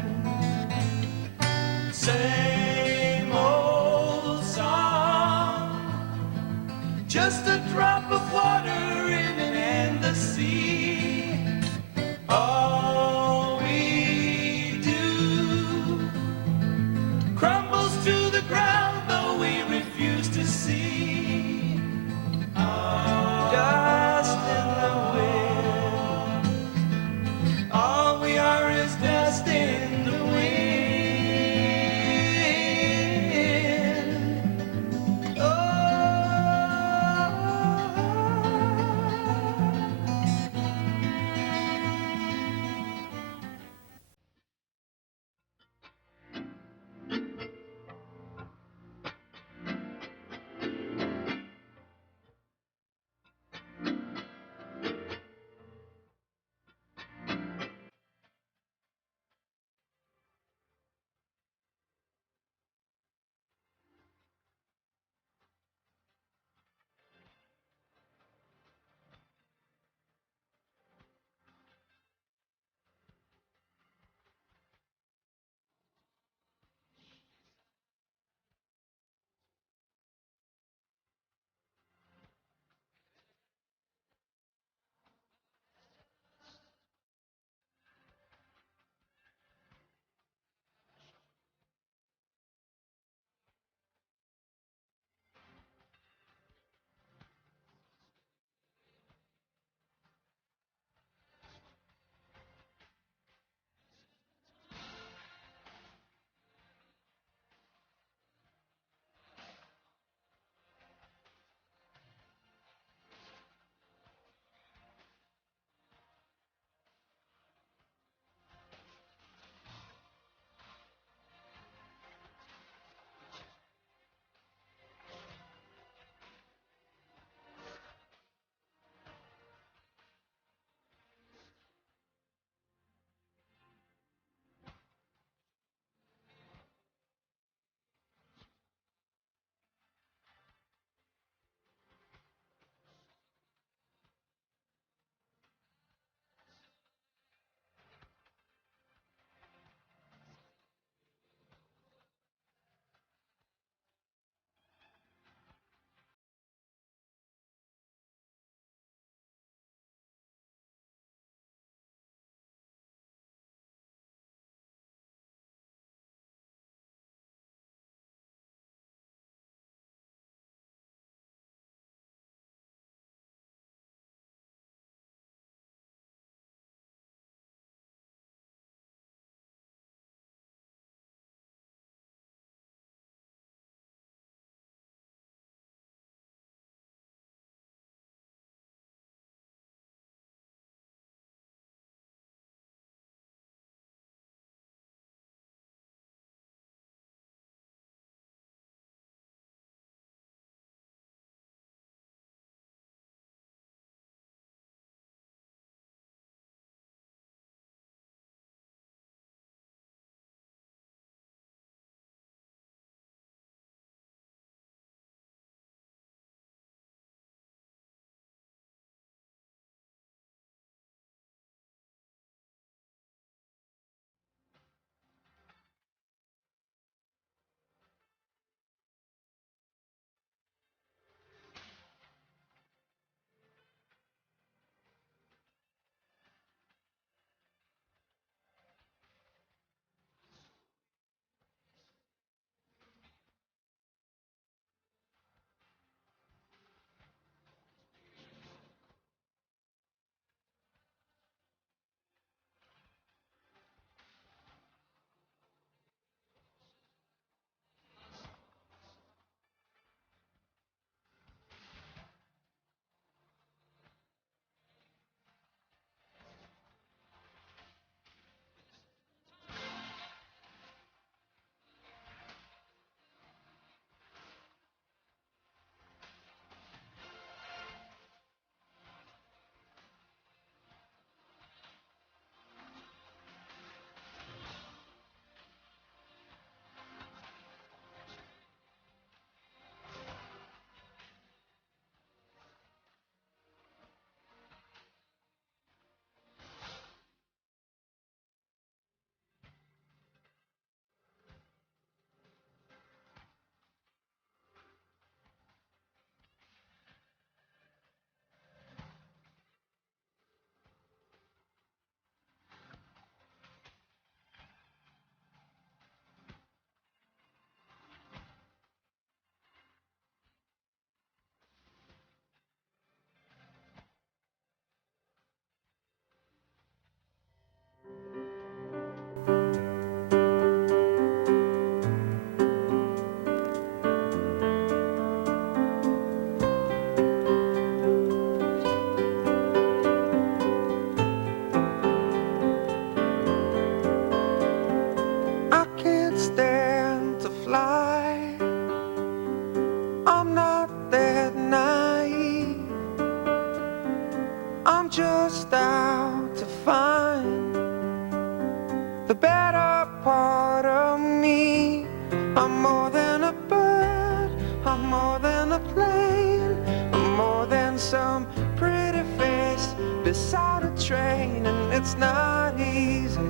the better part of me. I'm more than a bird, I'm more than a plane, I'm more than some pretty face beside a train. And it's not easy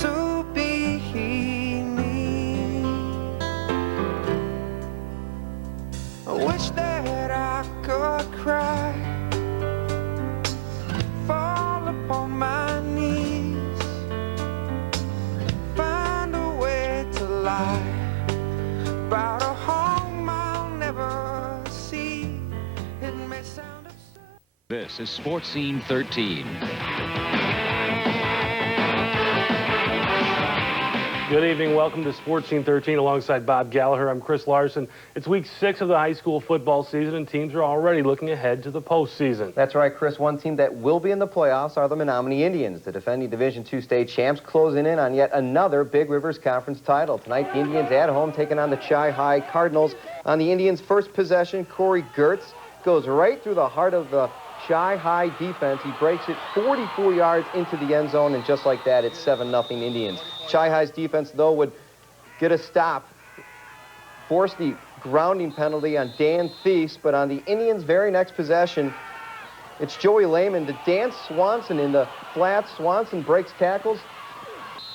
to be me. I wish that I could cry, fall upon my knees, find a way to lie about a home I'll never see. It may sound absurd. This is Sports Scene 13. Good evening. Welcome to Sports Scene 13 alongside Bob Gallagher. I'm Chris Larson. It's week 6 of the high school football season, and teams are already looking ahead to the postseason. That's right, Chris. One team that will be in the playoffs are the Menomonie Indians. The defending Division II state champs closing in on yet another Big Rivers Conference title. Tonight, the Indians at home taking on the Chi-High Cardinals. On the Indians' first possession, Corey Gertz goes right through the heart of the Chi-High defense. He breaks it 44 yards into the end zone, and just like that, it's 7-0 Indians. Chi-High's defense, though, would get a stop, force the grounding penalty on Dan Thies, but on the Indians' very next possession, it's Joey Lehman to Dan Swanson in the flat. Swanson breaks tackles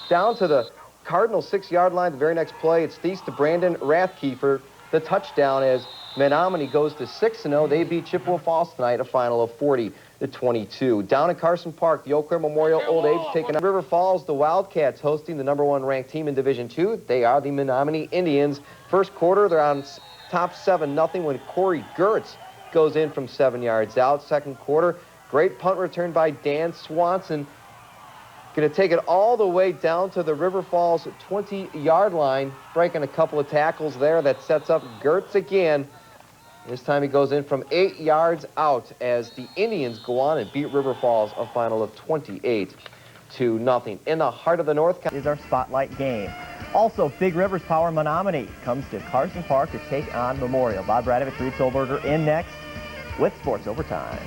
down to the Cardinals' 6-yard line. The very next play, it's Thies to Brandon Rathke for the touchdown as Menomonie goes to 6-0. They beat Chippewa Falls tonight, a final of 40-22. Down in Carson Park, the Eau Claire Memorial Old Age taking on River Falls. The Wildcats hosting the #1 ranked team in Division II. They are the Menomonie Indians. First quarter, they're on top 7-0 when Corey Gertz goes in from 7 yards out. Second quarter, great punt return by Dan Swanson. Going to take it all the way down to the River Falls 20-yard line, breaking a couple of tackles there. That sets up Gertz again. This time he goes in from 8 yards out as the Indians go on and beat River Falls, a final of 28-0. In the heart of the North County is our spotlight game. Also, Big Rivers Power Menomonie comes to Carson Park to take on Memorial. Bob Radovich, Reed Solberger in next with Sports Overtime.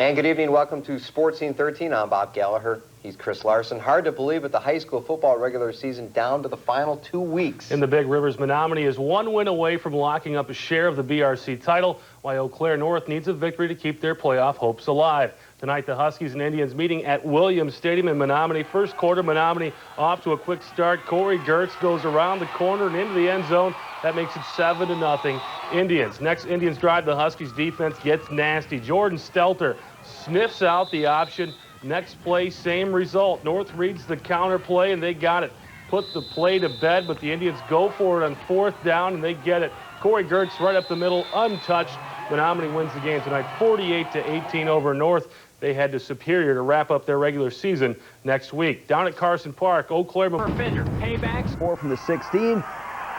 And good evening. Welcome to Sports Scene 13. I'm Bob Gallagher. He's Chris Larson. Hard to believe, but the high school football regular season down to the final 2 weeks. In the Big Rivers, Menomonie is 1 win away from locking up a share of the BRC title, while Eau Claire North needs a victory to keep their playoff hopes alive. Tonight, the Huskies and Indians meeting at Williams Stadium in Menomonie. First quarter, Menomonie off to a quick start. Corey Gertz goes around the corner and into the end zone. That makes it 7-0 Indians. Next, Indians drive. The Huskies defense gets nasty. Jordan Stelter sniffs out the option. Next play, same result. North reads the counter play, and they got it. Put the play to bed, but the Indians go for it on 4th down, and they get it. Corey Gertz right up the middle, untouched. Menomonie wins the game tonight, 48-18 over North. They head to Superior to wrap up their regular season next week. Down at Carson Park, Eau Claire Fender, paybacks. 4 from the 16.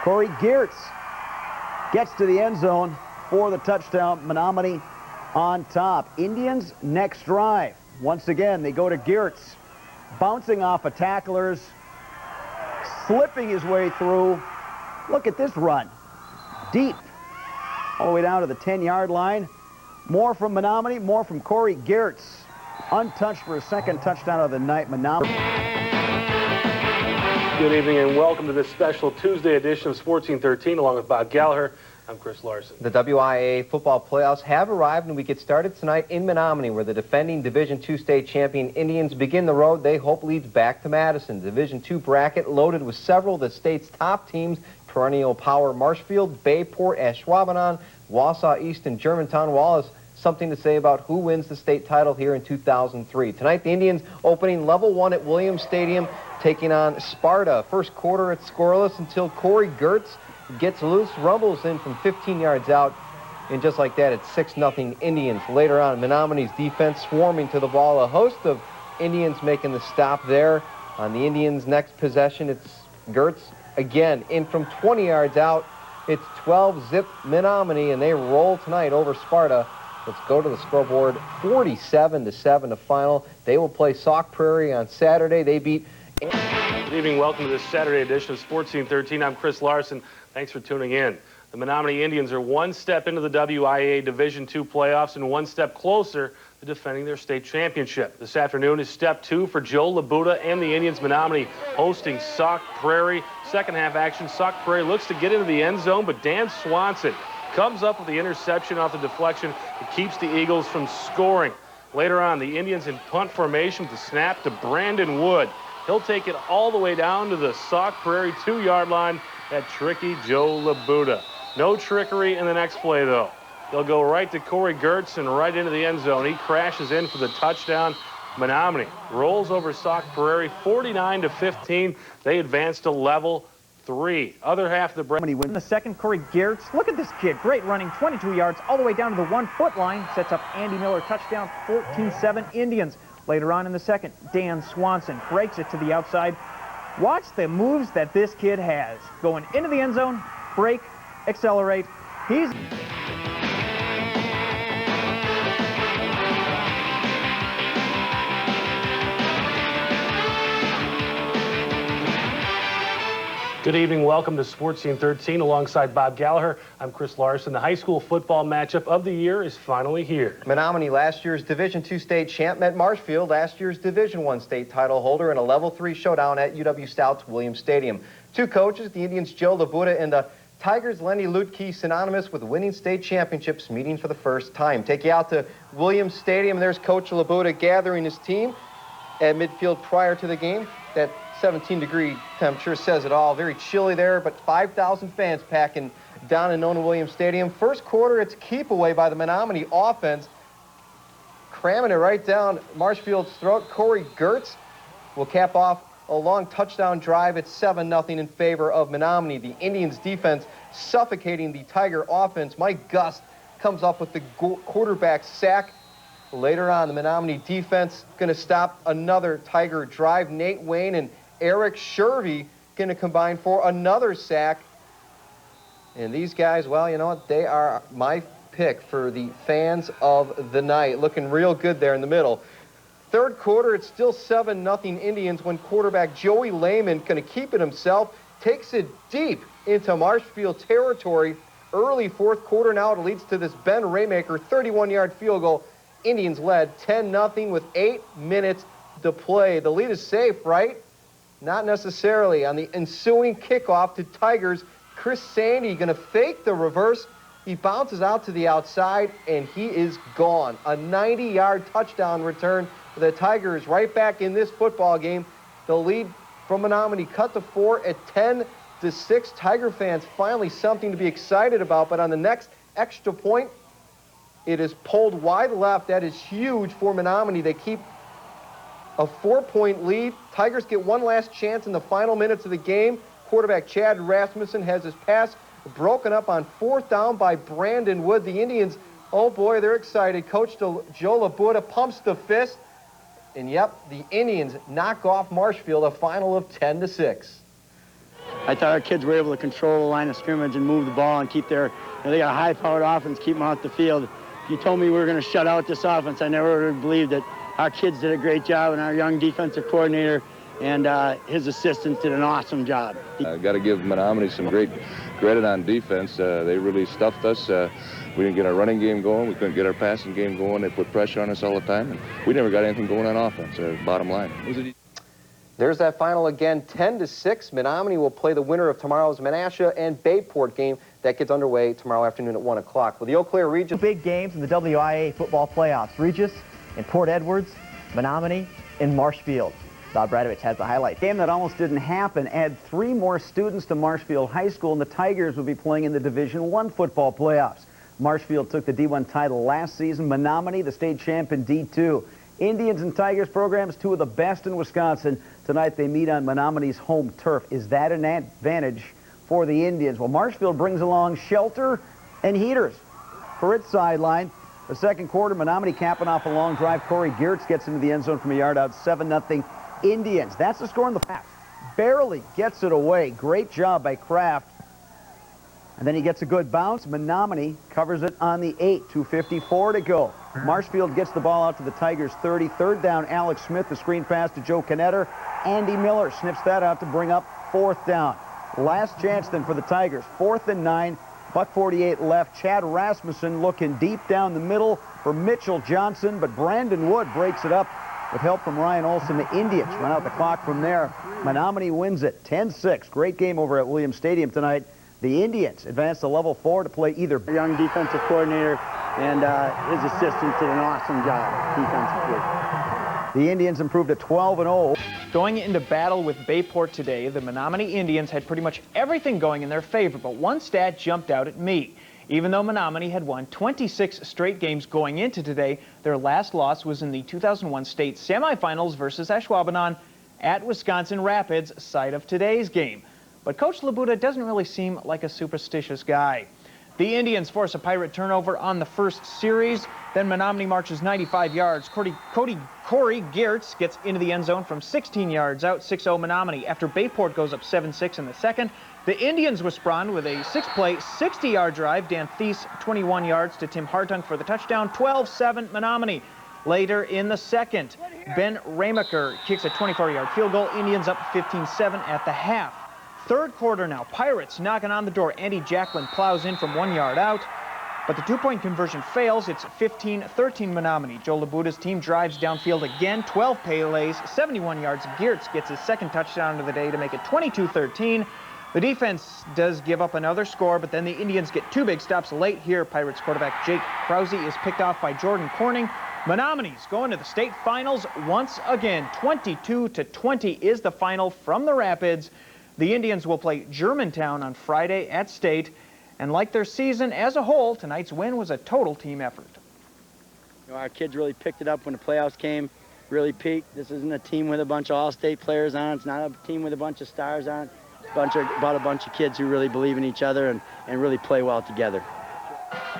Corey Gertz gets to the end zone for the touchdown. Menomonie on top. Indians next drive. Once again, they go to Gertz, bouncing off of tacklers, slipping his way through. Look at this run. Deep. All the way down to the 10-yard line. More from Menomonie, more from Corey Gertz. Untouched for a second touchdown of the night. Menomonie. Good evening and welcome to this special Tuesday edition of Sports Scene 13 along with Bob Gallagher. I'm Chris Larson. The WIAA football playoffs have arrived, and we get started tonight in Menomonie, where the defending Division II state champion Indians begin the road. They hope leads back to Madison. Division II bracket loaded with several of the state's top teams: perennial power Marshfield, Bayport, Ashwaubenon, Wausau East, and Germantown. Wallace. Something to say about who wins the state title here in 2003. Tonight, the Indians opening level 1 at Williams Stadium, taking on Sparta. First quarter, it's scoreless until Corey Gertz gets loose, rumbles in from 15 yards out, and just like that, it's 6-0 Indians. Later on, Menomonie's defense swarming to the ball. A host of Indians making the stop there. On the Indians' next possession, it's Gertz again in from 20 yards out. It's 12-zip Menomonie, and they roll tonight over Sparta. Let's go to the scoreboard. 47-7 to final. They will play Sauk Prairie on Saturday. They beat... Good evening. Welcome to this Saturday edition of Sports Scene 13. I'm Chris Larson. Thanks for tuning in. The Menomonie Indians are one step into the WIA Division II playoffs and one step closer to defending their state championship. This afternoon is step 2 for Joe Labuda and the Indians. Menomonie hosting Sauk Prairie. Second half action, Sauk Prairie looks to get into the end zone, but Dan Swanson comes up with the interception off the deflection that keeps the Eagles from scoring. Later on, the Indians in punt formation with the snap to Brandon Wood. He'll take it all the way down to the Sauk Prairie 2-yard line. That tricky Joe Labuda. No trickery in the next play, though. They'll go right to Corey Gertz and right into the end zone. He crashes in for the touchdown. Menomonie rolls over Sauk Prairie 49-15. They advance to level 3. Other half of the Menomonie win the second. Corey Gertz, look at this kid, great running, 22 yards all the way down to the 1-foot line, sets up Andy Miller, touchdown, 14-7 Indians. Later on in the second, Dan Swanson breaks it to the outside. Watch the moves that this kid has. Going into the end zone, break, accelerate. He's... Good evening. Welcome to Sports Scene 13 alongside Bob Gallagher. I'm Chris Larson. The high school football matchup of the year is finally here. Menomonie, last year's Division II state champ, met Marshfield, last year's Division I state title holder, in a level 3 showdown at UW Stout's Williams Stadium. Two coaches, the Indians' Joe Labuda and the Tigers' Lenny Lutke, synonymous with winning state championships, meeting for the first time. Take you out to Williams Stadium. There's Coach Labuda gathering his team at midfield prior to the game. That 17-degree temperature says it all. Very chilly there, but 5,000 fans packing down in Nona Williams Stadium. First quarter, it's a keep away by the Menomonie offense, cramming it right down Marshfield's throat. Corey Gertz will cap off a long touchdown drive at 7-0 in favor of Menomonie. The Indians defense suffocating the Tiger offense. Mike Gust comes up with the quarterback sack. Later on, the Menomonie defense going to stop another Tiger drive. Nate Wayne and Eric Shervey going to combine for another sack. And these guys, well, you know what? They are my pick for the fans of the night. Looking real good there in the middle. Third quarter, it's still 7-0 Indians when quarterback Joey Lehman going to keep it himself. Takes it deep into Marshfield territory. Early fourth quarter now, it leads to this Ben Raymaker 31-yard field goal. Indians led 10-0 with 8 minutes to play. The lead is safe, right? Not necessarily. On the ensuing kickoff to Tigers, Chris Sandy going to fake the reverse. He bounces out to the outside, and he is gone. A 90-yard touchdown return. The Tigers right back in this football game. The lead from Menomonie cut to 4 at 10-6. Tiger fans, finally something to be excited about. But on the next extra point, it is pulled wide left. That is huge for Menomonie. They keep a 4-point lead. Tigers get one last chance in the final minutes of the game. Quarterback Chad Rasmussen has his pass broken up on fourth down by Brandon Wood. The Indians, oh boy, they're excited. Coach Joe Labuda pumps the fist. And yep, the Indians knock off Marshfield, a final of 10-6. I thought our kids were able to control the line of scrimmage and move the ball and keep their, they got a high-powered offense, keep them out the field. If you told me we were going to shut out this offense, I never would have believed that. Our kids did a great job, and our young defensive coordinator and his assistants did an awesome job. Got to give Menomonie some great credit on defense. They really stuffed us. We didn't get our running game going. We couldn't get our passing game going. They put pressure on us all the time, and we never got anything going on offense. Bottom line. There's that final again, 10-6. Menomonie will play the winner of tomorrow's Menasha and Bayport game. That gets underway tomorrow afternoon at 1 o'clock. With the Eau Claire Regis. Big games in the WIA football playoffs. Regis in Port Edwards, Menomonie in Marshfield. Bob Bradovich has the highlight. Game that almost didn't happen. Add 3 more students to Marshfield High School, and the Tigers will be playing in the Division I football playoffs. Marshfield took the D1 title last season. Menomonie, the state champ in D2. Indians and Tigers programs, 2 of the best in Wisconsin. Tonight they meet on Menomonie's home turf. Is that an advantage for the Indians? Well, Marshfield brings along shelter and heaters for its sideline. The second quarter, Menomonie capping off a long drive. Corey Gertz gets into the end zone from a yard out, 7-0 Indians. That's the score in the half. Barely gets it away. Great job by Kraft. And then he gets a good bounce. Menomonie covers it on the 8, 2:54 to go. Marshfield gets the ball out to the Tigers' 30. Third down, Alex Smith, the screen pass to Joe Knetter. Andy Miller snips that out to bring up fourth down. Last chance then for the Tigers, 4th and 9. Buck 48 left. Chad Rasmussen looking deep down the middle for Mitchell Johnson, but Brandon Wood breaks it up with help from Ryan Olson. The Indians run out the clock from there. Menomonie wins it 10-6. Great game over at Williams Stadium tonight. The Indians advance to level 4 to play either. Young defensive coordinator and his assistant did an awesome job defensively. The Indians improved to 12-0. Going into battle with Bayport today, the Menomonie Indians had pretty much everything going in their favor, but one stat jumped out at me. Even though Menomonie had won 26 straight games going into today, their last loss was in the 2001 state semifinals versus Ashwaubenon at Wisconsin Rapids, site of today's game. But Coach Labuda doesn't really seem like a superstitious guy. The Indians force a Pirate turnover on the first series. Then Menomonie marches 95 yards. Corey Geertz gets into the end zone from 16 yards out, 6-0 Menomonie. After Bayport goes up 7-6 in the second, the Indians respond with a 6-play, 60-yard drive. Dan Thies, 21 yards to Tim Hartung for the touchdown, 12-7 Menomonie. Later in the second, Ben Ramaker kicks a 24-yard field goal. Indians up 15-7 at the half. Third quarter now, Pirates knocking on the door. Andy Jacklin plows in from 1 yard out, but the two-point conversion fails. It's 15-13 Menomonie. Joe Labuda's team drives downfield again, 12 Pele's, 71 yards. Geertz gets his second touchdown of the day to make it 22-13. The defense does give up another score, but then the Indians get two big stops late here. Pirates quarterback Jake Krause is picked off by Jordan Corning. Menomonie's going to the state finals once again. 22-20 is the final from the Rapids. The Indians will play Germantown on Friday at State, and like their season as a whole, tonight's win was a total team effort. You know, our kids really picked it up when the playoffs came, really peaked. This isn't a team with a bunch of all-state players on it. It's not a team with a bunch of stars on it. It's about a bunch of kids who really believe in each other and really play well together.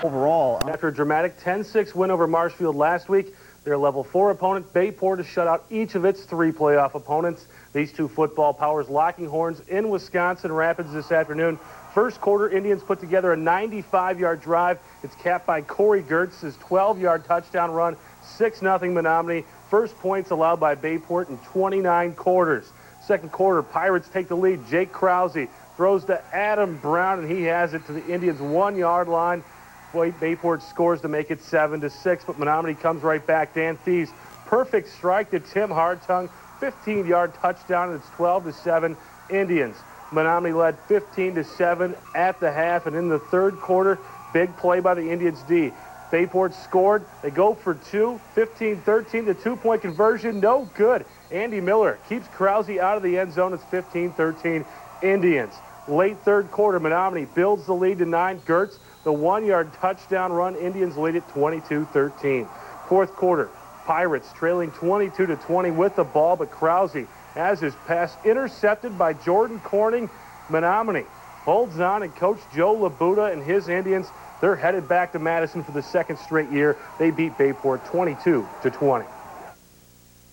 Overall, after a dramatic 10-6 win over Marshfield last week, their level 4 opponent, Bayport, has shut out each of its 3 playoff opponents. These two football powers locking horns in Wisconsin Rapids this afternoon. First quarter, Indians put together a 95-yard drive. It's capped by Corey Geertz's 12-yard touchdown run, 6-0 Menomonie. First points allowed by Bayport in 29 quarters. Second quarter, Pirates take the lead. Jake Krause throws to Adam Brown, and he has it to the Indians' 1 yard line. Bayport scores to make it 7-6, but Menomonie comes right back. Dan Thies, perfect strike to Tim Hartung, 15-yard touchdown, and it's 12-7 Indians. Menomonie led 15-7 at the half, and in the third quarter, big play by the Indians D. Bayport scored. They go for 2, 15-13. The two-point conversion, no good. Andy Miller keeps Krause out of the end zone. It's 15-13 Indians. Late third quarter, Menomonie builds the lead to 9. Geertz, the 1 yard touchdown run. Indians lead it 22-13. Fourth quarter, Pirates trailing 22-20 with the ball, but Krause has his pass intercepted by Jordan Corning. Menomonie holds on, and Coach Joe Labuda and his Indians, they're headed back to Madison for the second straight year. They beat Bayport 22-20.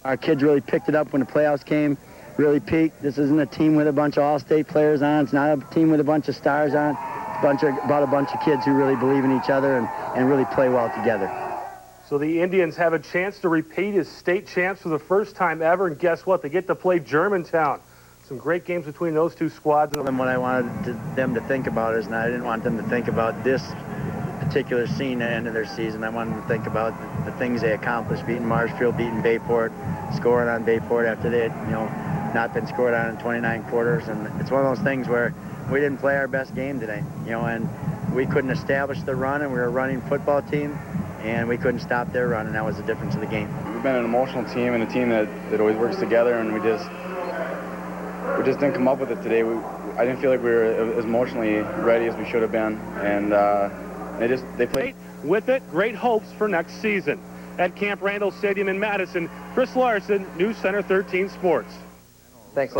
Our kids really picked it up when the playoffs came, really peaked. This isn't a team with a bunch of all-state players on it. It's not a team with a bunch of stars on it. It's about a bunch of kids who really believe in each other and really play well together. So the Indians have a chance to repeat as state champs for the first time ever, and guess what? They get to play Germantown. Some great games between those two squads. And what I wanted them to think about is, and I didn't want them to think about this particular scene at the end of their season. I wanted them to think about the things they accomplished, beating Marshfield, beating Bayport, scoring on Bayport after they had, not been scored on in 29 quarters. And it's one of those things where we didn't play our best game today, and we couldn't establish the run, and we were a running football team, and we couldn't stop their run, and that was the difference of the game. We've been an emotional team and a team that always works together, and we just didn't come up with it today. I didn't feel like we were as emotionally ready as we should have been, and they played with it. Great hopes for next season. At Camp Randall Stadium in Madison, Chris Larson, News Center 13 Sports. Thanks.